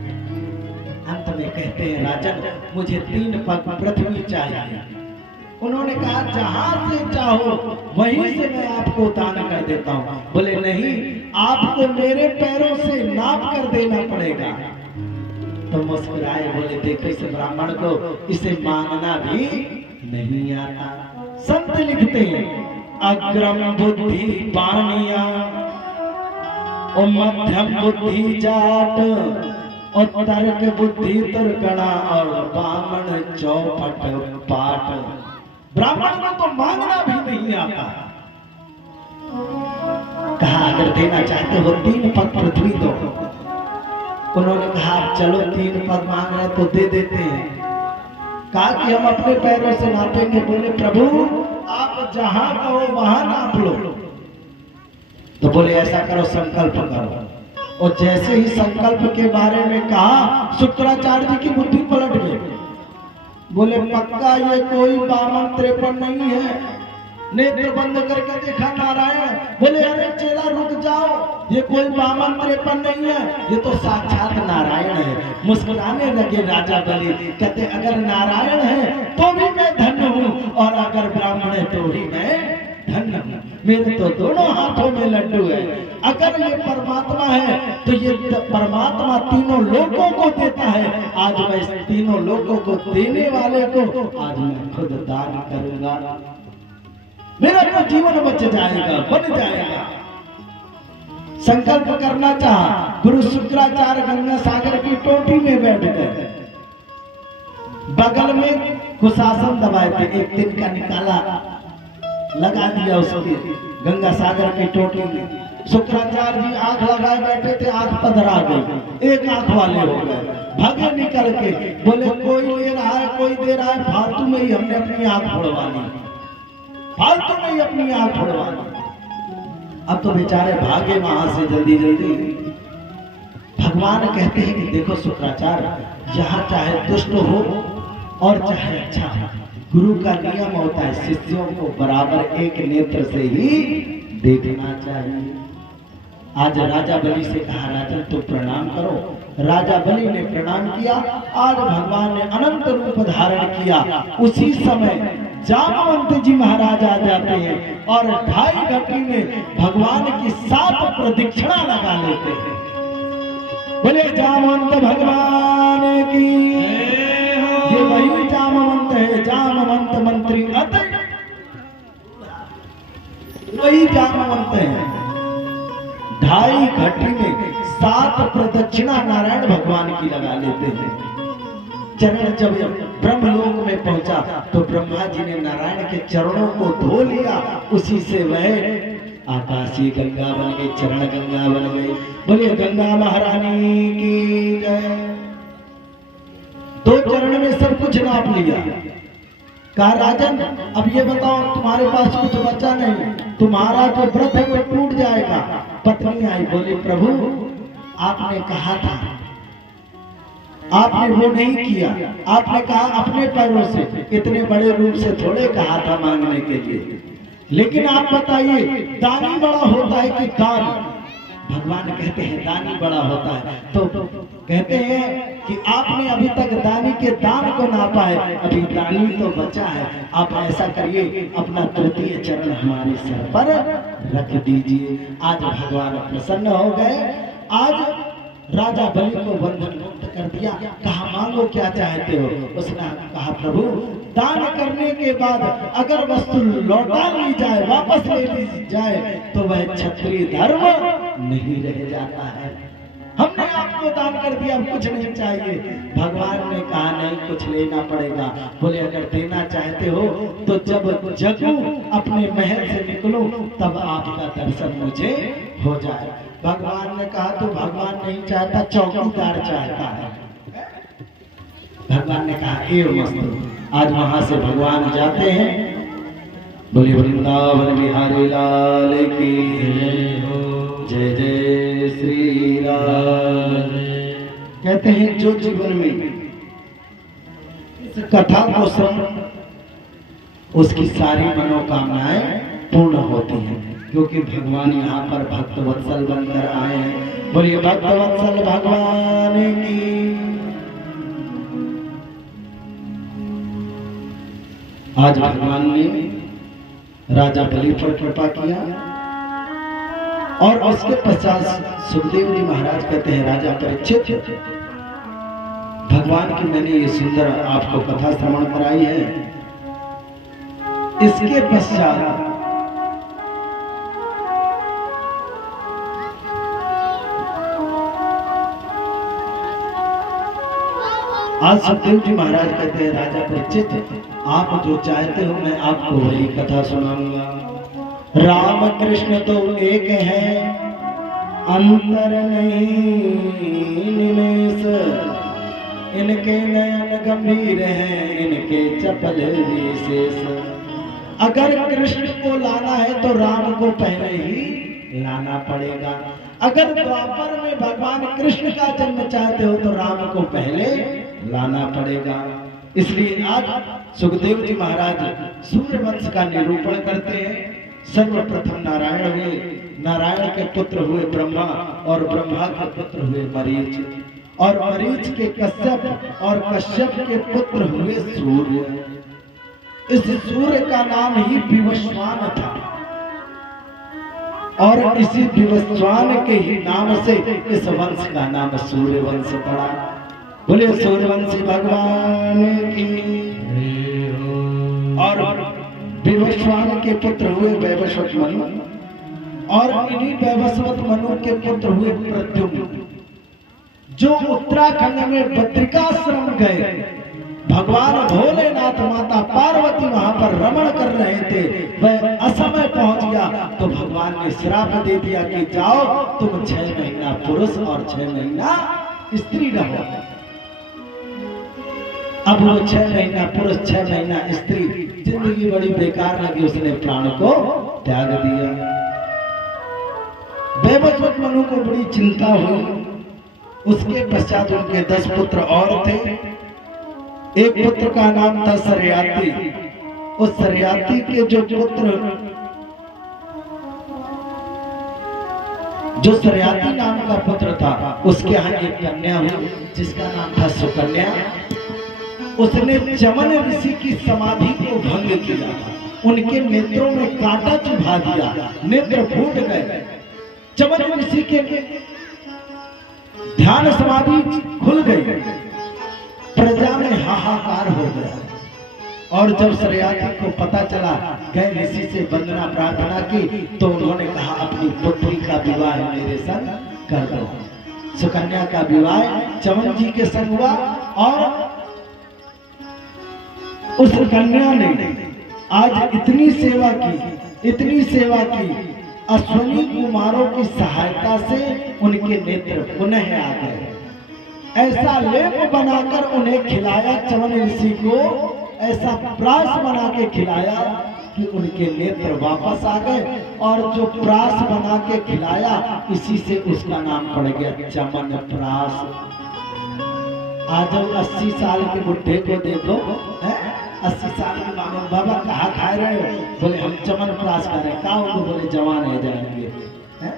अंत में कहते हैं राजन मुझे 3 पग पृथ्वी चाहिए। उन्होंने कहा जहां से चाहो वहीं से मैं आपको दान कर देता हूँ। बोले नहीं आपको मेरे पैरों से नाप कर देना पड़ेगा। तो मुस्कुराए बोले देखो इस ब्राह्मण को इसे मांगना भी नहीं आता। संत लिखते हैं अग्रम बुद्धि पानिया और मध्यम बुद्धि जाट और तर्क बुद्धि तुर्कणा और बामण चौपट पाट। ब्राह्मण को तो मांगना भी नहीं आता। कहा अगर देना चाहते हो 3 पग पृथ्वी दो। उन्होंने कहा चलो 3 पग मांग रहे तो दे देते हैं। कहा कि हम अपने पैरों से नापेंगे। बोले प्रभु आप जहां कहो वहां नाप लो। तो बोले ऐसा करो संकल्प करो। और जैसे ही संकल्प के बारे में कहा शुक्राचार्य जी की बुद्धि पलट गई। बोले पक्का ये कोई 52-53 नहीं है। नेत्र बंद करके देखा नारायण। बोले अरे चेला रुक जाओ ये कोई 52-53 नहीं है, ये तो साक्षात नारायण है। मुस्कुराने लगे राजा बलि। कहते अगर नारायण है तो भी मैं धन्य हूँ और अगर ब्राह्मण है तो भी मैं धन्य हूँ। मेरे तो दोनों हाथों में लड्डू है। अगर ये परमात्मा है तो ये परमात्मा तीनों लोगों को देता है। आज मैं इस तीनों लोगों को देने वाले को आज मैं खुद दान करूंगा। मेरा तो जीवन बच जाएगा बन जाएगा। संकल्प करना चाहा। गुरु शुक्राचार्य गंगा सागर की टोटी में बैठ गए। बगल में कुशासन दबाए थे। एक दिन का निकाला लगा दिया उसके गंगा सागर की टोटी में। शुक्राचार्य जी आंख लगाए बैठे थे, आंख पधरा गई। एक आंख वाले हो गए, भागे निकल के। बोले कोई ले रहा है कोई दे रहा है, फालतू में ही हमने अपनी आंख फोड़वा ली, फालतू में ही अपनी आंख फोड़वा ली। अब तो बेचारे भागे वहां से जल्दी जल्दी। भगवान कहते हैं कि देखो शुक्राचार्य जहां चाहे दुष्ट हो और चाहे अच्छा हो, गुरु का नियम होता है शिष्यों को बराबर एक नेत्र से ही देखना चाहिए। आज राजा बलि से कहा राजन तो प्रणाम करो। राजा बलि ने प्रणाम किया। आज भगवान ने अनंत रूप धारण किया। उसी समय जामवंत जी महाराज आ जाते हैं और 2.5 घटी में भगवान की 7 प्रदक्षिणा लगा लेते हैं। बोले जामवंत भगवान की। ये वही जामवंत है, जामवंत मंत्री अतः वही जामवंत है। 2.5 घटी में 7 प्रदक्षिणा नारायण भगवान की लगा लेते हैं। चरण जब ब्रह्मलोक में पहुंचा तो ब्रह्मा जी ने नारायण के चरणों को धो लिया। उसी से वह आकाशीय गंगा बन गई, चरण गंगा बन गई। बोलिए गंगा महारानी की जय। 2 चरण में सब कुछ नाप लिया। कहा राजन अब ये बताओ तुम्हारे पास कुछ बचा नहीं, तुम्हारा जो व्रत है वो टूट जाएगा। पत्नी आई, बोली प्रभु आपने कहा था आपने वो नहीं किया। आपने कहा अपने पैरों से, इतने बड़े रूप से थोड़े कहा था मांगने के लिए। लेकिन आप बताइए, दानी बड़ा होता है कि दान? भगवान कहते हैं दानी बड़ा होता है। तो कहते हैं कि आपने अभी तक दानी के दान को नापा है, अभी दानी तो बचा है। आप ऐसा करिए, अपना तृतीय चरण हमारे सर पर रख दीजिए। आज भगवान प्रसन्न हो गए। आज राजा बलि को बंधन मुक्त कर दिया। कहा मांगो क्या चाहते हो? उसने कहा प्रभु, दान करने के बाद अगर वस्तु लौटा ली जाए, वापस ले ली जाए, तो वह क्षत्रिय धर्म नहीं रह जाता है। हमने आपको दान कर दिया, अब कुछ नहीं चाहिए। भगवान ने कहा नहीं, कुछ लेना पड़ेगा। बोले अगर देना चाहते हो तो जब जगू अपने महल से निकलो तब आपका दर्शन मुझे हो जाए। भगवान ने कहा तो भगवान नहीं चाहता, चौकीदार चाहता है। भगवान ने कहा एवं मस्तु। आज वहां से भगवान जाते हैं। बोले वृंदावन बिहारी लाल की जय जय श्री राम। कहते हैं जो जीवन में इस कथा को सुन, उसकी सारी मनोकामनाएं पूर्ण होती हैं, क्योंकि भगवान यहाँ पर भक्त वत्सल बनकर आए हैं। बोलिए भक्त वत्सल भगवान की। आज भगवान ने राजा बलि पर कृपा किया और उसके पश्चात सुखदेव जी महाराज कहते हैं राजा परीक्षित, भगवान की मैंने ये सुंदर आपको कथा श्रवण कराई है। इसके पश्चात आज सुखदेव जी महाराज कहते हैं राजा परीक्षित, आप जो चाहते हो मैं आपको वही कथा सुनाऊंगा। राम कृष्ण तो एक है, अंतर नहीं निमेष। इनके नयन गंभीर हैं, इनके चपल विशेष। अगर कृष्ण को लाना है तो राम को पहले ही लाना पड़ेगा। अगर द्वापर में भगवान कृष्ण का जन्म चाहते हो तो राम को पहले लाना पड़ेगा। इसलिए आज सुखदेव जी महाराज सूर्य वंश का निरूपण करते हैं। सर्वप्रथम नारायण हुए, नारायण के पुत्र हुए ब्रह्मा, और ब्रह्मा के पुत्र हुए मरीच, और मरीच के कश्यप, और कश्यप के पुत्र हुए सूर्य। इस सूर्य का नाम ही विवस्वान था, और इसी विवस्वान के ही नाम से इस वंश का नाम सूर्य वंश पड़ा। बोले सूर्यवंशी भगवान की। और विवस्वान के पुत्र हुए वैवस्वत मनु, और इन्हीं वैवस्वत मनु के पुत्र हुए प्रद्युम्न, जो उत्तराखंड में बद्रिकाश्रम गए। भगवान भोलेनाथ माता पार्वती वहां पर रमण कर रहे थे, वह असमय पहुंच गया तो भगवान ने श्राप दे दिया कि जाओ तुम 6 महीना पुरुष और 6 महीना स्त्री रहो। अब वो 6 महीना पुरुष 6 महीना स्त्री, जिंदगी बड़ी बेकार लगी, उसने प्राण को त्याग दिया। वैवस्वत मनु को बड़ी चिंता हुई। उसके पश्चात उनके 10 पुत्र और थे। एक पुत्र का नाम था सरयाती। उस सरयाती के जो सरयाती नाम का पुत्र था, उसके यहाँ एक कन्या हुई जिसका नाम था सुकन्या। उसने चमन ऋषि की समाधि को भंग किया, उनके नेत्रों में कांटा चुभा दिया, नेत्र फूट गए। चमन ऋषि के ध्यान समाधि खुल गई, प्रजा में हाहाकार हो गया। और जब सरयाती को पता चला, गए ऋषि से वंदना प्रार्थना की, तो उन्होंने कहा अपनी पुत्री का विवाह मेरे संग कर दो। सुकन्या का विवाह चमन जी के संग हुआ, और उस कन्या ने आज इतनी सेवा की, अश्विनी कुमारों की सहायता से उनके नेत्र पुनः आ गए। ऐसा लेप बनाकर उन्हें खिलाया, चमन ऋषि को ऐसा प्रास बना के खिलाया कि उनके नेत्र वापस आ गए। और जो प्रास बना के खिलाया, इसी से उसका नाम पड़ गया चमन प्रास। आज 80 साल के बुढ़े को देखो, है 80 साल के मानो बाबा कहाँ खाए रहे हो? बोले हम चमन प्रास कर रहे हैं। कहा उनको? बोले जवान है जाएंगे। है?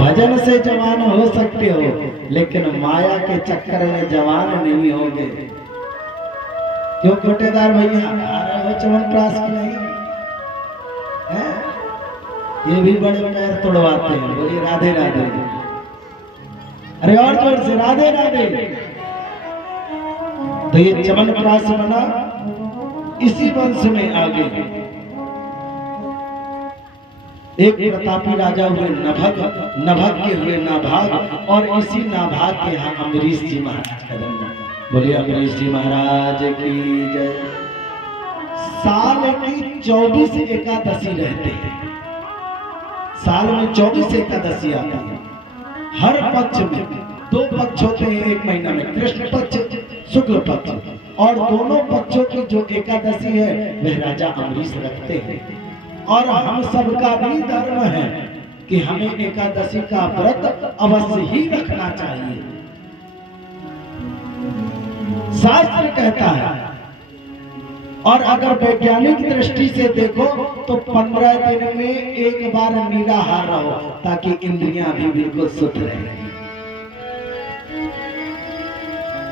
भजन से जवान हो सकते हो, लेकिन माया के चक्कर में जवान नहीं होगे। क्यों कोटेदार भैया वो चमन प्रास की नहीं है? ये भी बड़े पैर तोड़वाते हैं। बोलिए राधे राधे। अरे और जोर से राधे राधे। तो ये चमन प्रास बना इसी वंश में आगे। एक प्रतापी राजा हुए नभग, नभग के हुए नाभाग, और इसी नाभाग के यहाँ अम्बरीश जी महाराज का जन्म। बोलिए अम्बरीश जी महाराज की जय। साल की 24 एकादशी रहते हैं। साल में 24 एकादशी आती है। हर पक्ष में 2 पक्ष होते हैं एक महीना में, कृष्ण पक्ष, शुक्ल पक्ष, और दोनों पक्षों की जो एकादशी है वह राजा अम्बरीश रखते हैं। और हम सबका भी धर्म है कि हमें एकादशी का व्रत अवश्य ही रखना चाहिए। शास्त्र कहता है, और अगर वैज्ञानिक दृष्टि से देखो तो 15 दिन में एक बार निराहार रहो, ताकि इंद्रियां भी बिल्कुल शुद्ध रहे।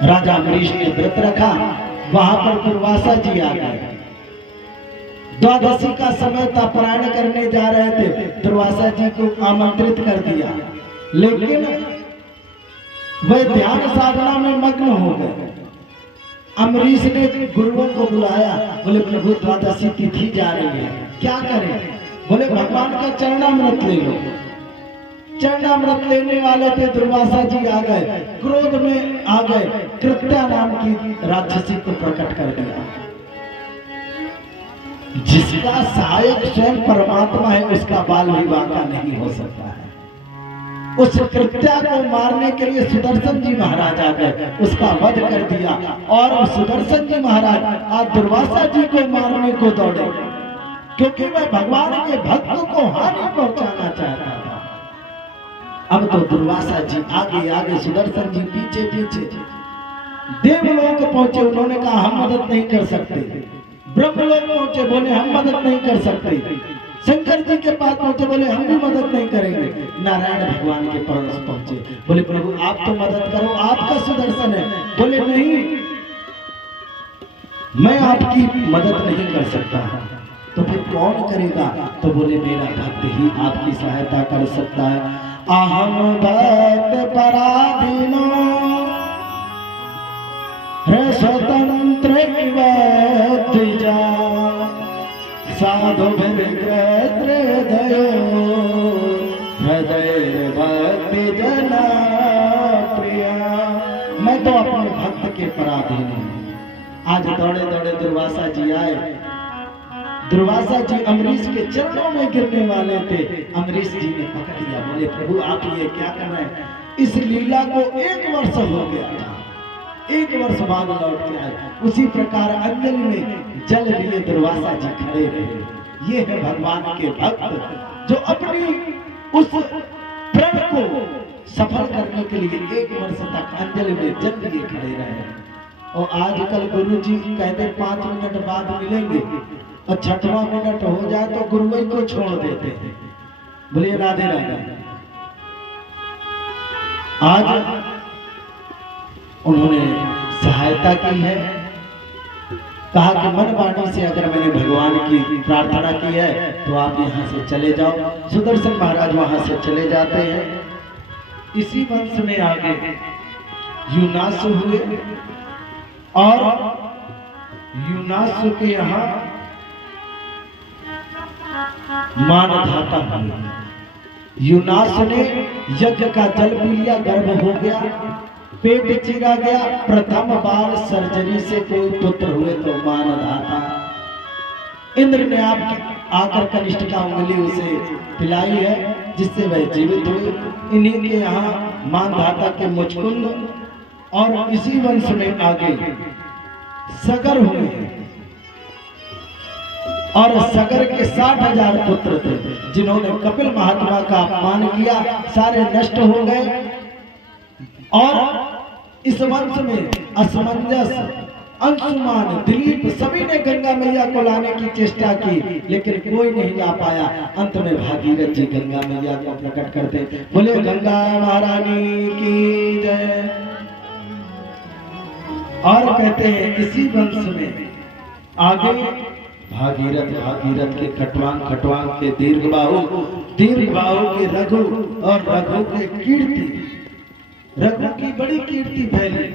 राजा अम्बरीश ने व्रत रखा। वहां पर दुर्वासा जी आ गए। द्वादशी का समय था, पारायण करने जा रहे थे। दुर्वासा जी को आमंत्रित कर दिया, लेकिन वह ध्यान साधना में मग्न हो गए। अम्बरीश ने गुरुओं को बुलाया। बोले प्रभु द्वादशी तिथि जा रही है, क्या करें? बोले भगवान का चरणामृत ले लो। चरणामृत लेने वाले थे, दुर्वासा जी आ गए, क्रोध में आ गए, कृत्या नाम की राक्षसी को प्रकट कर दिया। जिसका सहायक स्वयं परमात्मा है, उसका बाल विवाह का नहीं हो सकता है। उस कृत्या को मारने के लिए सुदर्शन जी महाराज आ गए, उसका वध कर दिया। और सुदर्शन जी महाराज आज दुर्वासा जी को मारने को दौड़े, क्योंकि वह भगवान के भक्त को हानि पहुंचाना चाहता था। अब तो दुर्वासा जी आगे आगे, सुदर्शन जी पीछे पीछे। देवलोक पहुंचे, उन्होंने कहा हम मदद नहीं कर सकते। ब्रह्मलोक पहुंचे, बोले हम मदद नहीं कर सकते। शंकर जी के पास पहुंचे, बोले हम भी मदद नहीं करेंगे। नारायण भगवान के पास पहुंचे, बोले प्रभु आप तो मदद करो, आपका सुदर्शन है। बोले नहीं, मैं आपकी मदद नहीं कर सकता। तो फिर कौन करेगा? तो बोले मेरा भक्त ही आपकी सहायता कर सकता है। अहम भक्त पराधीनो स्वतंत्र द्विजा साधु हृदय भक्ति जना प्रिया। मैं तो अपने भक्त के पराधीन हूँ। आज दौड़े दौड़े दुर्वासा जी आए। दुर्वासा जी अम्बरीश के चरणों में गिरने वाले थे। अम्बरीश जी ने पकड़ लिया। बोले प्रभु आप ये क्या कर रहे हैं? इस लीला को 1 वर्ष हो गया था, 1 वर्ष बाद लौट के आए। उसी प्रकार अंजलि में जल लिए दुर्वासा जी खड़े रहे। ये है भगवान के भक्त जो अपनी उस प्रण को सफल करने के लिए 1 वर्ष तक अंजलि में जल लिए खड़े रहे। और आजकल गुरु जी कहते 5 मिनट बाद मिलेंगे, और 6वां मिनट हो जाए तो गुरु को छोड़ देते हैं। बोलिए राधे राधे। आज उन्होंने सहायता की है। कहा कि मन वाणी से अगर मैंने भगवान की प्रार्थना की है तो आप यहाँ से चले जाओ। सुदर्शन महाराज वहां से चले जाते हैं। इसी वंश में आगे यूनासु हुए, और यूनासु के यहाँ मानधाता हुए। यूनासु ने यज्ञ का जल पी लिया, गर्भ हो गया, पेट चीरा गया। प्रथम बार सर्जरी से कोई पुत्र हुए तो मानधाता। इंद्र ने आकर कनिष्ठ का उंगली उसे पिलाई है, जिससे वह जीवित हुए। इन्हीं के यहाँ मानधाता के मुचकुंद, और इसी वंश में आगे सगर हुए, और सगर के 60,000 पुत्र थे, जिन्होंने कपिल महात्मा का अपमान किया, सारे नष्ट हो गए। और इस वंश में असमंजस, अंशुमान, दिलीप सभी ने गंगा मैया को लाने की चेष्टा की, लेकिन कोई नहीं ला पाया। अंत में भागीरथ जी गंगा मैया को प्रकट करते, बोले गंगा महारानी की जय। और कहते हैं इसी वंश में आगे भागीरथ के खटवांग के दीर्घबाहु के रघु, और रघु के कीर्ति, रघु की बड़ी कीर्ति फैली।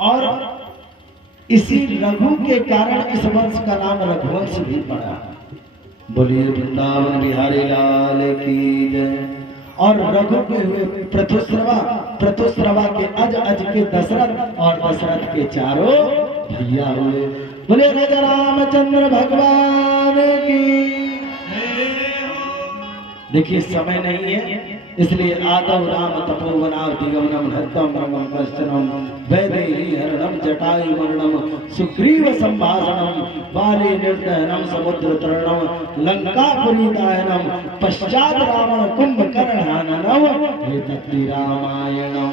और इसी रघु के कारण इस वंश का नाम रघुवंश भी पड़ा। बोलिए वृंदावन बिहारी लाल की जय। और रघु के हुए प्रथुश्रवा के अज के दशरथ, और दशरथ के चारों भैया हुए। बोले राजा रामचंद्र भगवान की। देखिए समय नहीं है, इसलिए आदव राम तपोवनाव दिगमनम हृदम रमम कश्चनम वैदेही हरणम जटायु वर्णम सुग्रीव संभाषणम बाली निर्दहनम समुद्र तरणम लंकापुरी दायनम पश्चात रावण कुंभकर्ण हननम एतत् रामायणम।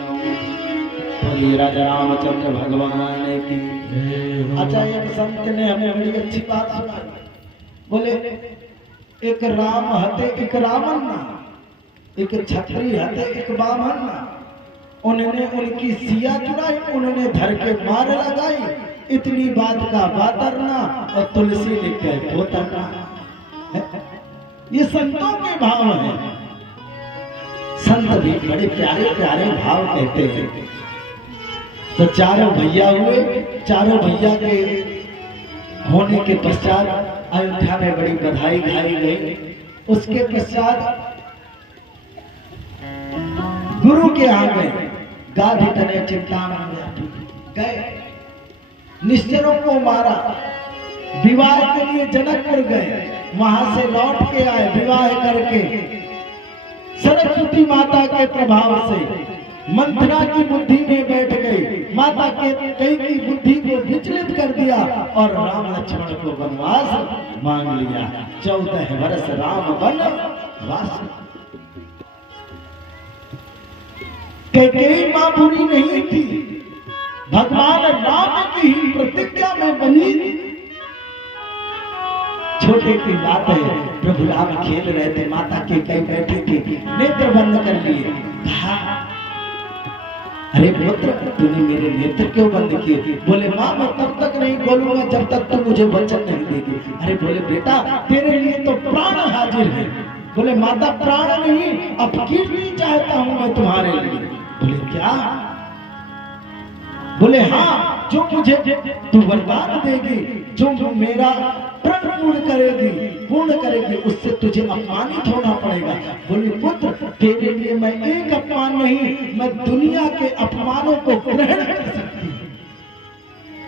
बोलिए राजा रामचंद्र भगवान की। अच्छा, एक संत ने हमें बड़ी अच्छी बात सुनाई। बोले एक राम हते एक रावण ना, एक छत्री हते एक बामन ना। उन्होंने उनकी सिया चुराई, उन्होंने धर के मार लगाई। इतनी बात का बातरना और तुलसी लिख के पोतरना। ये संतों के भाव हैं। संत भी बड़े प्यारे प्यारे भाव कहते हैं। तो चारों भैया हुए, चारों भैया के होने के पश्चात अयोध्या में बड़ी बधाई गाई गई। उसके पश्चात गुरु के आगे गाधी तने चिंता गए, निश्चरों को मारा, विवाह के लिए जनकपुर गए, वहां से लौट के आए विवाह करके। सरस्वती माता के प्रभाव से मंथरा की बुद्धि में बैठ गई, माता के कई की बुद्धि को विचलित कर दिया और राम लक्ष्मण को वनवास मांग लिया। 14 वर्ष राम वनवास। कैकेयी मां बुरी नहीं थी, भगवान राम की ही प्रतिज्ञा में बनी थी। छोटे की बात है, प्रभु राम खेल रहे थे, माता के कई बैठी थी, नेत्र बंद कर लिए। कहा अरे पुत्र, तूने मेरे नेत्र क्यों बंद किए? बोले माँ मैं तब तक नहीं खोलूंगा जब तक तू मुझे वचन नहीं देगी। अरे बोले बेटा तेरे लिए तो प्राण हाजिर है। बोले माता प्राण नहीं, अब कीर्ति चाहता हूं मैं तुम्हारे लिए। बोले क्या? बोले हाँ, जो मुझे तू वरदान देगी, जो मेरा प्रण पूर्ण करेगी, उससे तुझे अपमानित होना पड़ेगा। बोले पुत्र तेरे लिए मैं एक अपमान नहीं, मैं दुनिया के अपमानों को ग्रहण कर सकती हूँ।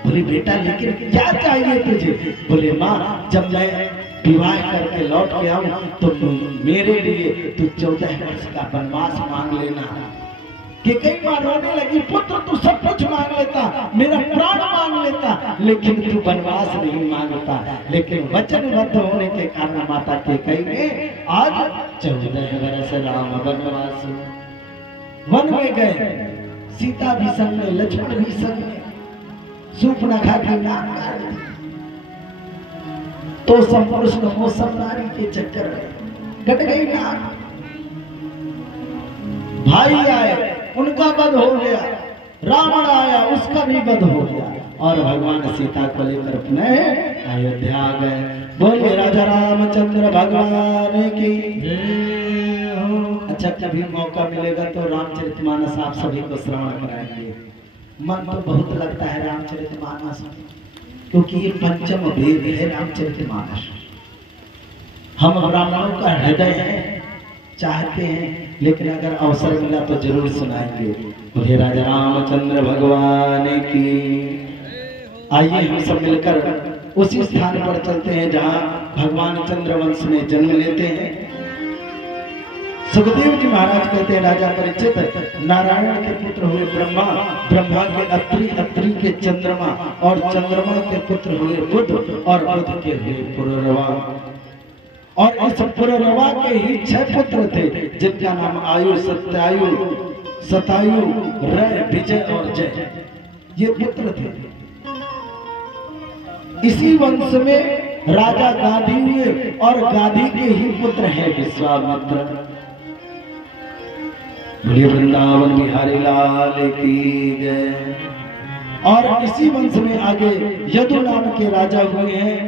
बोले बेटा लेकिन क्या चाहिए तुझे? बोले माँ जब मैं विवाह करके लौट के आऊं तो मेरे लिए तू 14 वर्ष का वनवास मांग लेना। कि कई बार रोने लगी, पुत्र तू सब कुछ मांग लेता, मेरा प्राण मांग लेता, लेकिन तू वनवास नहीं मांगता। लेकिन वचनबद्ध होने के कारण माता के कई ने आज 14 वर्ष राम वनवास। वन में गए, सीता भी संग में, लक्ष्मण भी संग में, सूर्पनखा की नाक काट दी। तो संपुरुष मौसम नारी के चक्कर में कट गई नाक। भाई आए, उनका वध हो गया, रावण आया, उसका भी वध हो गया, और भगवान सीता को लेकर अपने अयोध्या आ गए। बोलिए राजा रामचंद्र भगवान की। अच्छा कभी मौका मिलेगा तो रामचरितमानस आप सभी को श्रवण कराएंगे। मन तो बहुत लगता है रामचरितमानस, क्योंकि ये पंचम वेद है रामचरितमानस। हम ब्राह्मणों का हृदय है, चाहते हैं, लेकिन अगर अवसर मिला तो जरूर सुनाएंगे। बोले राजा रामचंद्र भगवान की। आइए हम सब मिलकर उसी स्थान पर चलते हैं जहां भगवान चंद्रवंश में जन्म लेते हैं। सुखदेव जी महाराज कहते हैं राजा परीक्षित नारायण के पुत्र हुए ब्रह्मा, ब्रह्मा के अत्रि, अत्रि के चंद्रमा, और चंद्रमा के पुत्र हुए बुध, और बुध के हुए पुररवा। और इस पुररवा के ही 6 पुत्र थे जिनका नाम आयु, सत्यायु, शतायु, रय, विजय और जय, ये पुत्र थे। इसी वंश में राजा गाधी हुए और गाधी के ही पुत्र हैं विश्वामित्र। बोलिए वृंदावन बिहारी लाल की जय। और इसी वंश में आगे यदु नाम के राजा हुए हैं।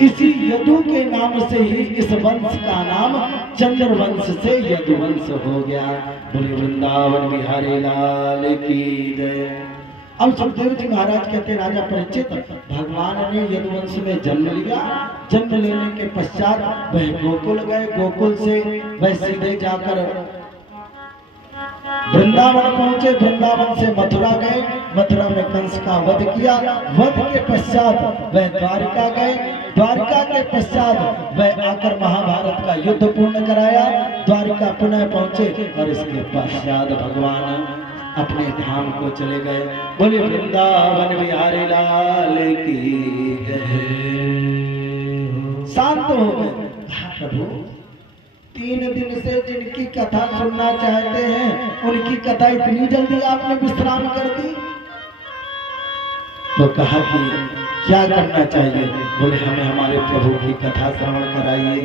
इसी यदु के नाम से ही इस वंश का नाम चंद्रवंश से यदुवंश हो गया। बोलिए वृंदावन बिहारी लाल की जय। अब सुखदेव जी महाराज कहते हैं, राजा परीक्षित, भगवान ने यदुवंश में जन्म लिया। जन्म लेने के पश्चात वह गोकुल गए। गोकुल से वह सीधे जाकर वृंदावन पहुंचे। वृंदावन से मथुरा गए। मथुरा में कंस का वध किया। वध के पश्चात वह द्वारिका गए। द्वारिका के पश्चात वह आकर महाभारत का युद्ध पूर्ण कराया। द्वारिका पुनः पहुंचे और इसके पश्चात भगवान अपने धाम को चले गए। बोले वृंदावन बिहारी लाल की जय। शांत हो गए। प्रभु 3 दिन से जिनकी कथा सुनना चाहते हैं उनकी कथा इतनी जल्दी आपने विश्राम कर दी। तो कहा कि क्या करना चाहिए? बोले हमें हमारे प्रभु की कथा श्रवण कराइए।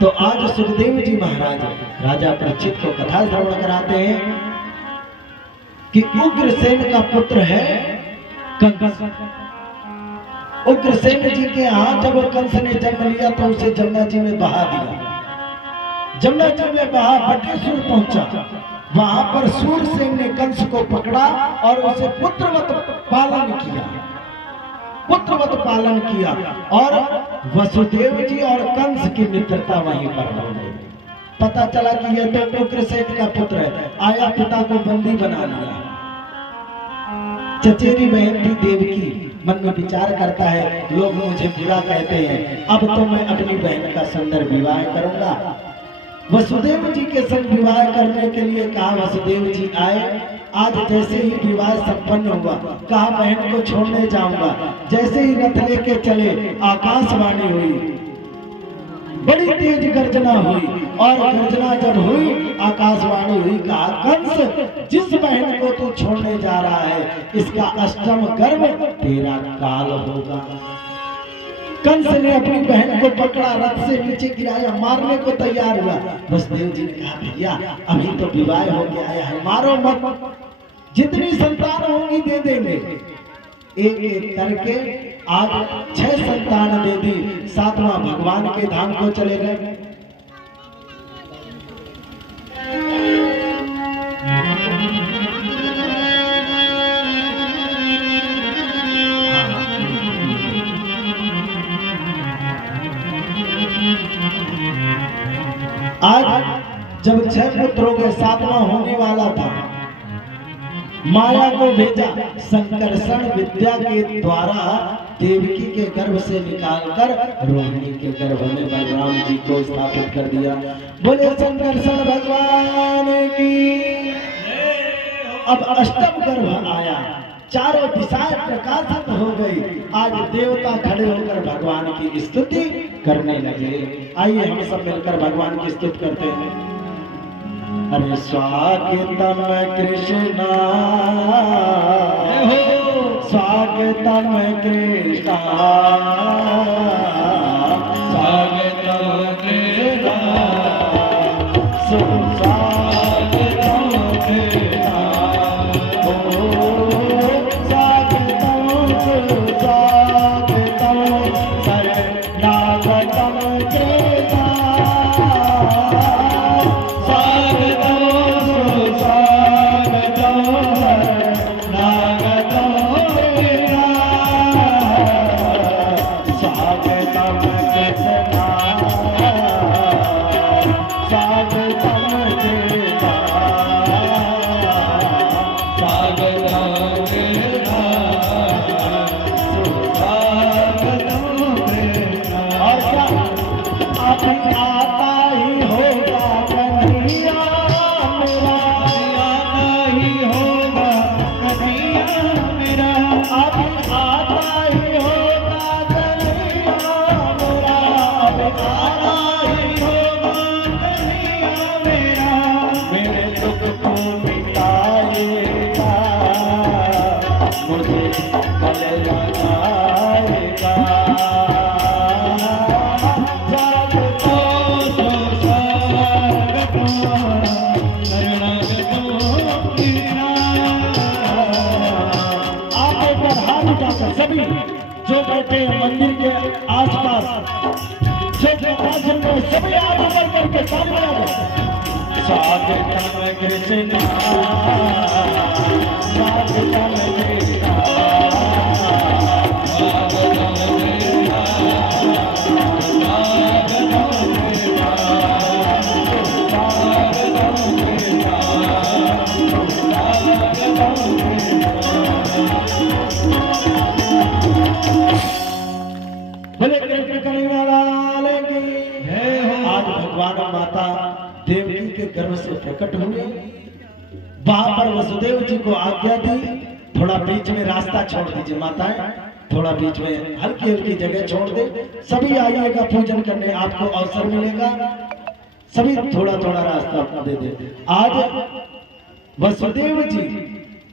तो आज सुखदेव जी महाराज राजा परीक्षित को कथा श्रवण कराते हैं कि उग्रसेन का पुत्र है कंस। उग्रसेन जी के यहाँ जब कंस ने जन्म लिया तो उसे जमुना जी में बहा दिया। जमुना जी में बहा बटेश्वर पहुंचा। वहां पर सूरसेन ने कंस को पकड़ा और उसे पुत्रवत पालन किया। पुत्रवत पालन किया और वसुदेव जी और कंस की मित्रता वहीं पर हो गई। पता चला कि यह तो उग्रसेन का पुत्र है। आया, पिता को बंदी बना लिया। चचेरी बहन थी देवकी, मन में विचार करता है, लोग मुझे बुरा कहते हैं, अब तो मैं अपनी बहन का सुंदर विवाह करूंगा। वसुदेव जी के संग विवाह करने के लिए कहा। वसुदेव जी आए। आज जैसे ही विवाह संपन्न हुआ, कहा बहन को छोड़ने जाऊंगा। जैसे ही रथ लेके चले, आकाशवाणी हुई, बड़ी तेज गर्जना हुई। और गर्जना जब हुई, आकाशवाणी हुई, कहा कंस, जिस बहन को तू छोड़ने जा रहा है इसका अष्टम गर्भ तेरा काल होगा। कंस ने अपनी बहन को पकड़ा, रथ से नीचे गिराया, मारने को तैयार हुआ। वसुदेव जी ने कहा भैया अभी तो विवाह हो गया है, मारो मत, जितनी संतान होंगी दे देंगे। एक एक करके आज 6 संतान दे दी। 7वां भगवान के धाम को चले गए। आज जब 6 पुत्रों के 7वां होने वाला था, माया को भेजा। संकर्षण विद्या के द्वारा देवकी के गर्भ से निकालकर रोहिणी के गर्भ में बलराम जी को स्थापित कर दिया। बोले संकर्षण भगवान की। अब अष्टम गर्भ आया, चारों दिशाएं प्रकाशित हो गई। आज देवता खड़े होकर भगवान की स्तुति करने लगे। आइए हम सब मिलकर भगवान की स्तुति करते हैं। अरे स्वागतम कृष्णा, स्वागतम कृष्णा, स्वागतम कृष्णा, स्वागतम कृष्णा, स्वागतम स्वागतम शरणागतम कृष्णा, स्वागतम कृष्णा आप एक बार हाथ उठाकर सभी जो बैठे हैं मंदिर के आसपास जो प्रकाशन में सभी हाथ ऊपर करके सामने आ जाए। स्वागतम कृष्णा स्वागतम कृष्णा बोले कृष्ण कन्हैया लाल की जय हो। आज भगवान माता देवकी के गर्भ से प्रकट हुए, वहां पर वसुदेव जी को आज्ञा दी थोड़ा बीच में रास्ता छोड़ दीजिए माताएं, थोड़ा बीच में हल्की हल्की जगह छोड़ दे, सभी आइएगा पूजन करने, आपको अवसर मिलेगा, सभी थोड़ा थोड़ा रास्ता दे दे। आज वसुदेव जी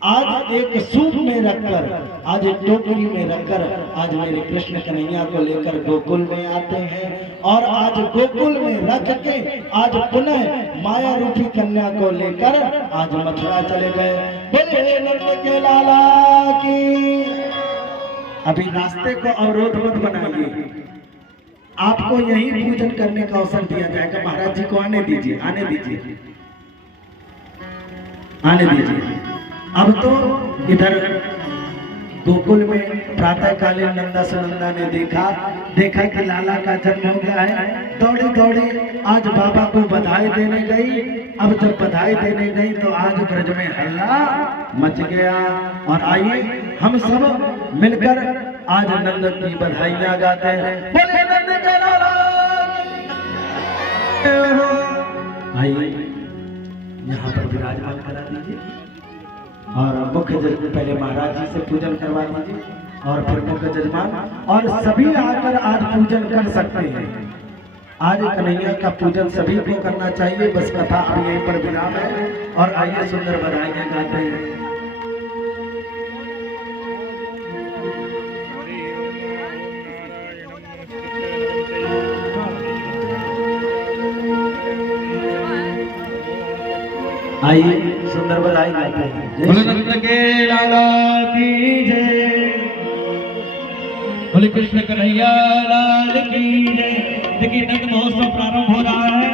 आज एक सूप में रखकर, आज एक टोकरी में रखकर आज मेरे कृष्ण कन्हैया को लेकर गोकुल में आते हैं और आज गोकुल में रख के आज पुनः माया रूपी कन्या को लेकर आज मथुरा चले गए। बोले नंद के लाला की। अभी रास्ते को अवरोध मत बनाइए, आपको यही पूजन करने का अवसर दिया जाएगा। महाराज जी को आने दीजिए, आने दीजिए, आने दीजिए। अब तो इधर गोकुल में प्रातः कालीन नंदा सुनंदा ने देखा कि लाला का जन्म हो गया है, दौड़ी दौड़ी आज बाबा को बधाई देने गई। अब जब बधाई देने गई तो आज ब्रज में हल्ला मच गया और आइए हम सब मिलकर आज नंद की बधाइयां गाते हैं। बोले नंद के लाला। आइए यहाँ पर विराजमान करा दीजिए और मुख्य जजमान पहले महाराज जी से पूजन करवा दीजिए और फिर मुख्य जजमान, और सभी आकर आज पूजन कर सकते हैं। आज कन्हैया का पूजन सभी को करना चाहिए। बस कथा अब यहीं पर विराम है और आइए सुंदर बधाइयां गाते हैं। आइए सुंदर बधाई गाते हैं। बोले नंद के लाला की जय, बोले कृष्ण कन्हैया लाल की जय। देखिए नंद महोत्सव प्रारंभ हो रहा है,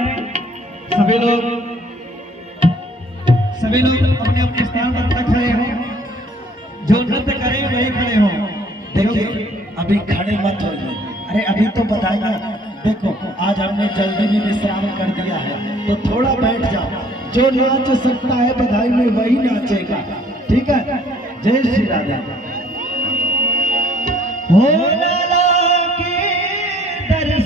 सभी लोग अपने अपने स्थान पर खड़े हो, जो नृत्य करें वही खड़े हो। देखिए अभी खड़े मत होइए, अरे अभी तो बधाइयां, देखो आज हमने जल्दी भी विश्राम कर दिया है तो थोड़ा बैठ जाओ। जो नाच सकता है बधाई में वही नाचेगा, ठीक है। जय श्री राधे। हो लाला के दर्शन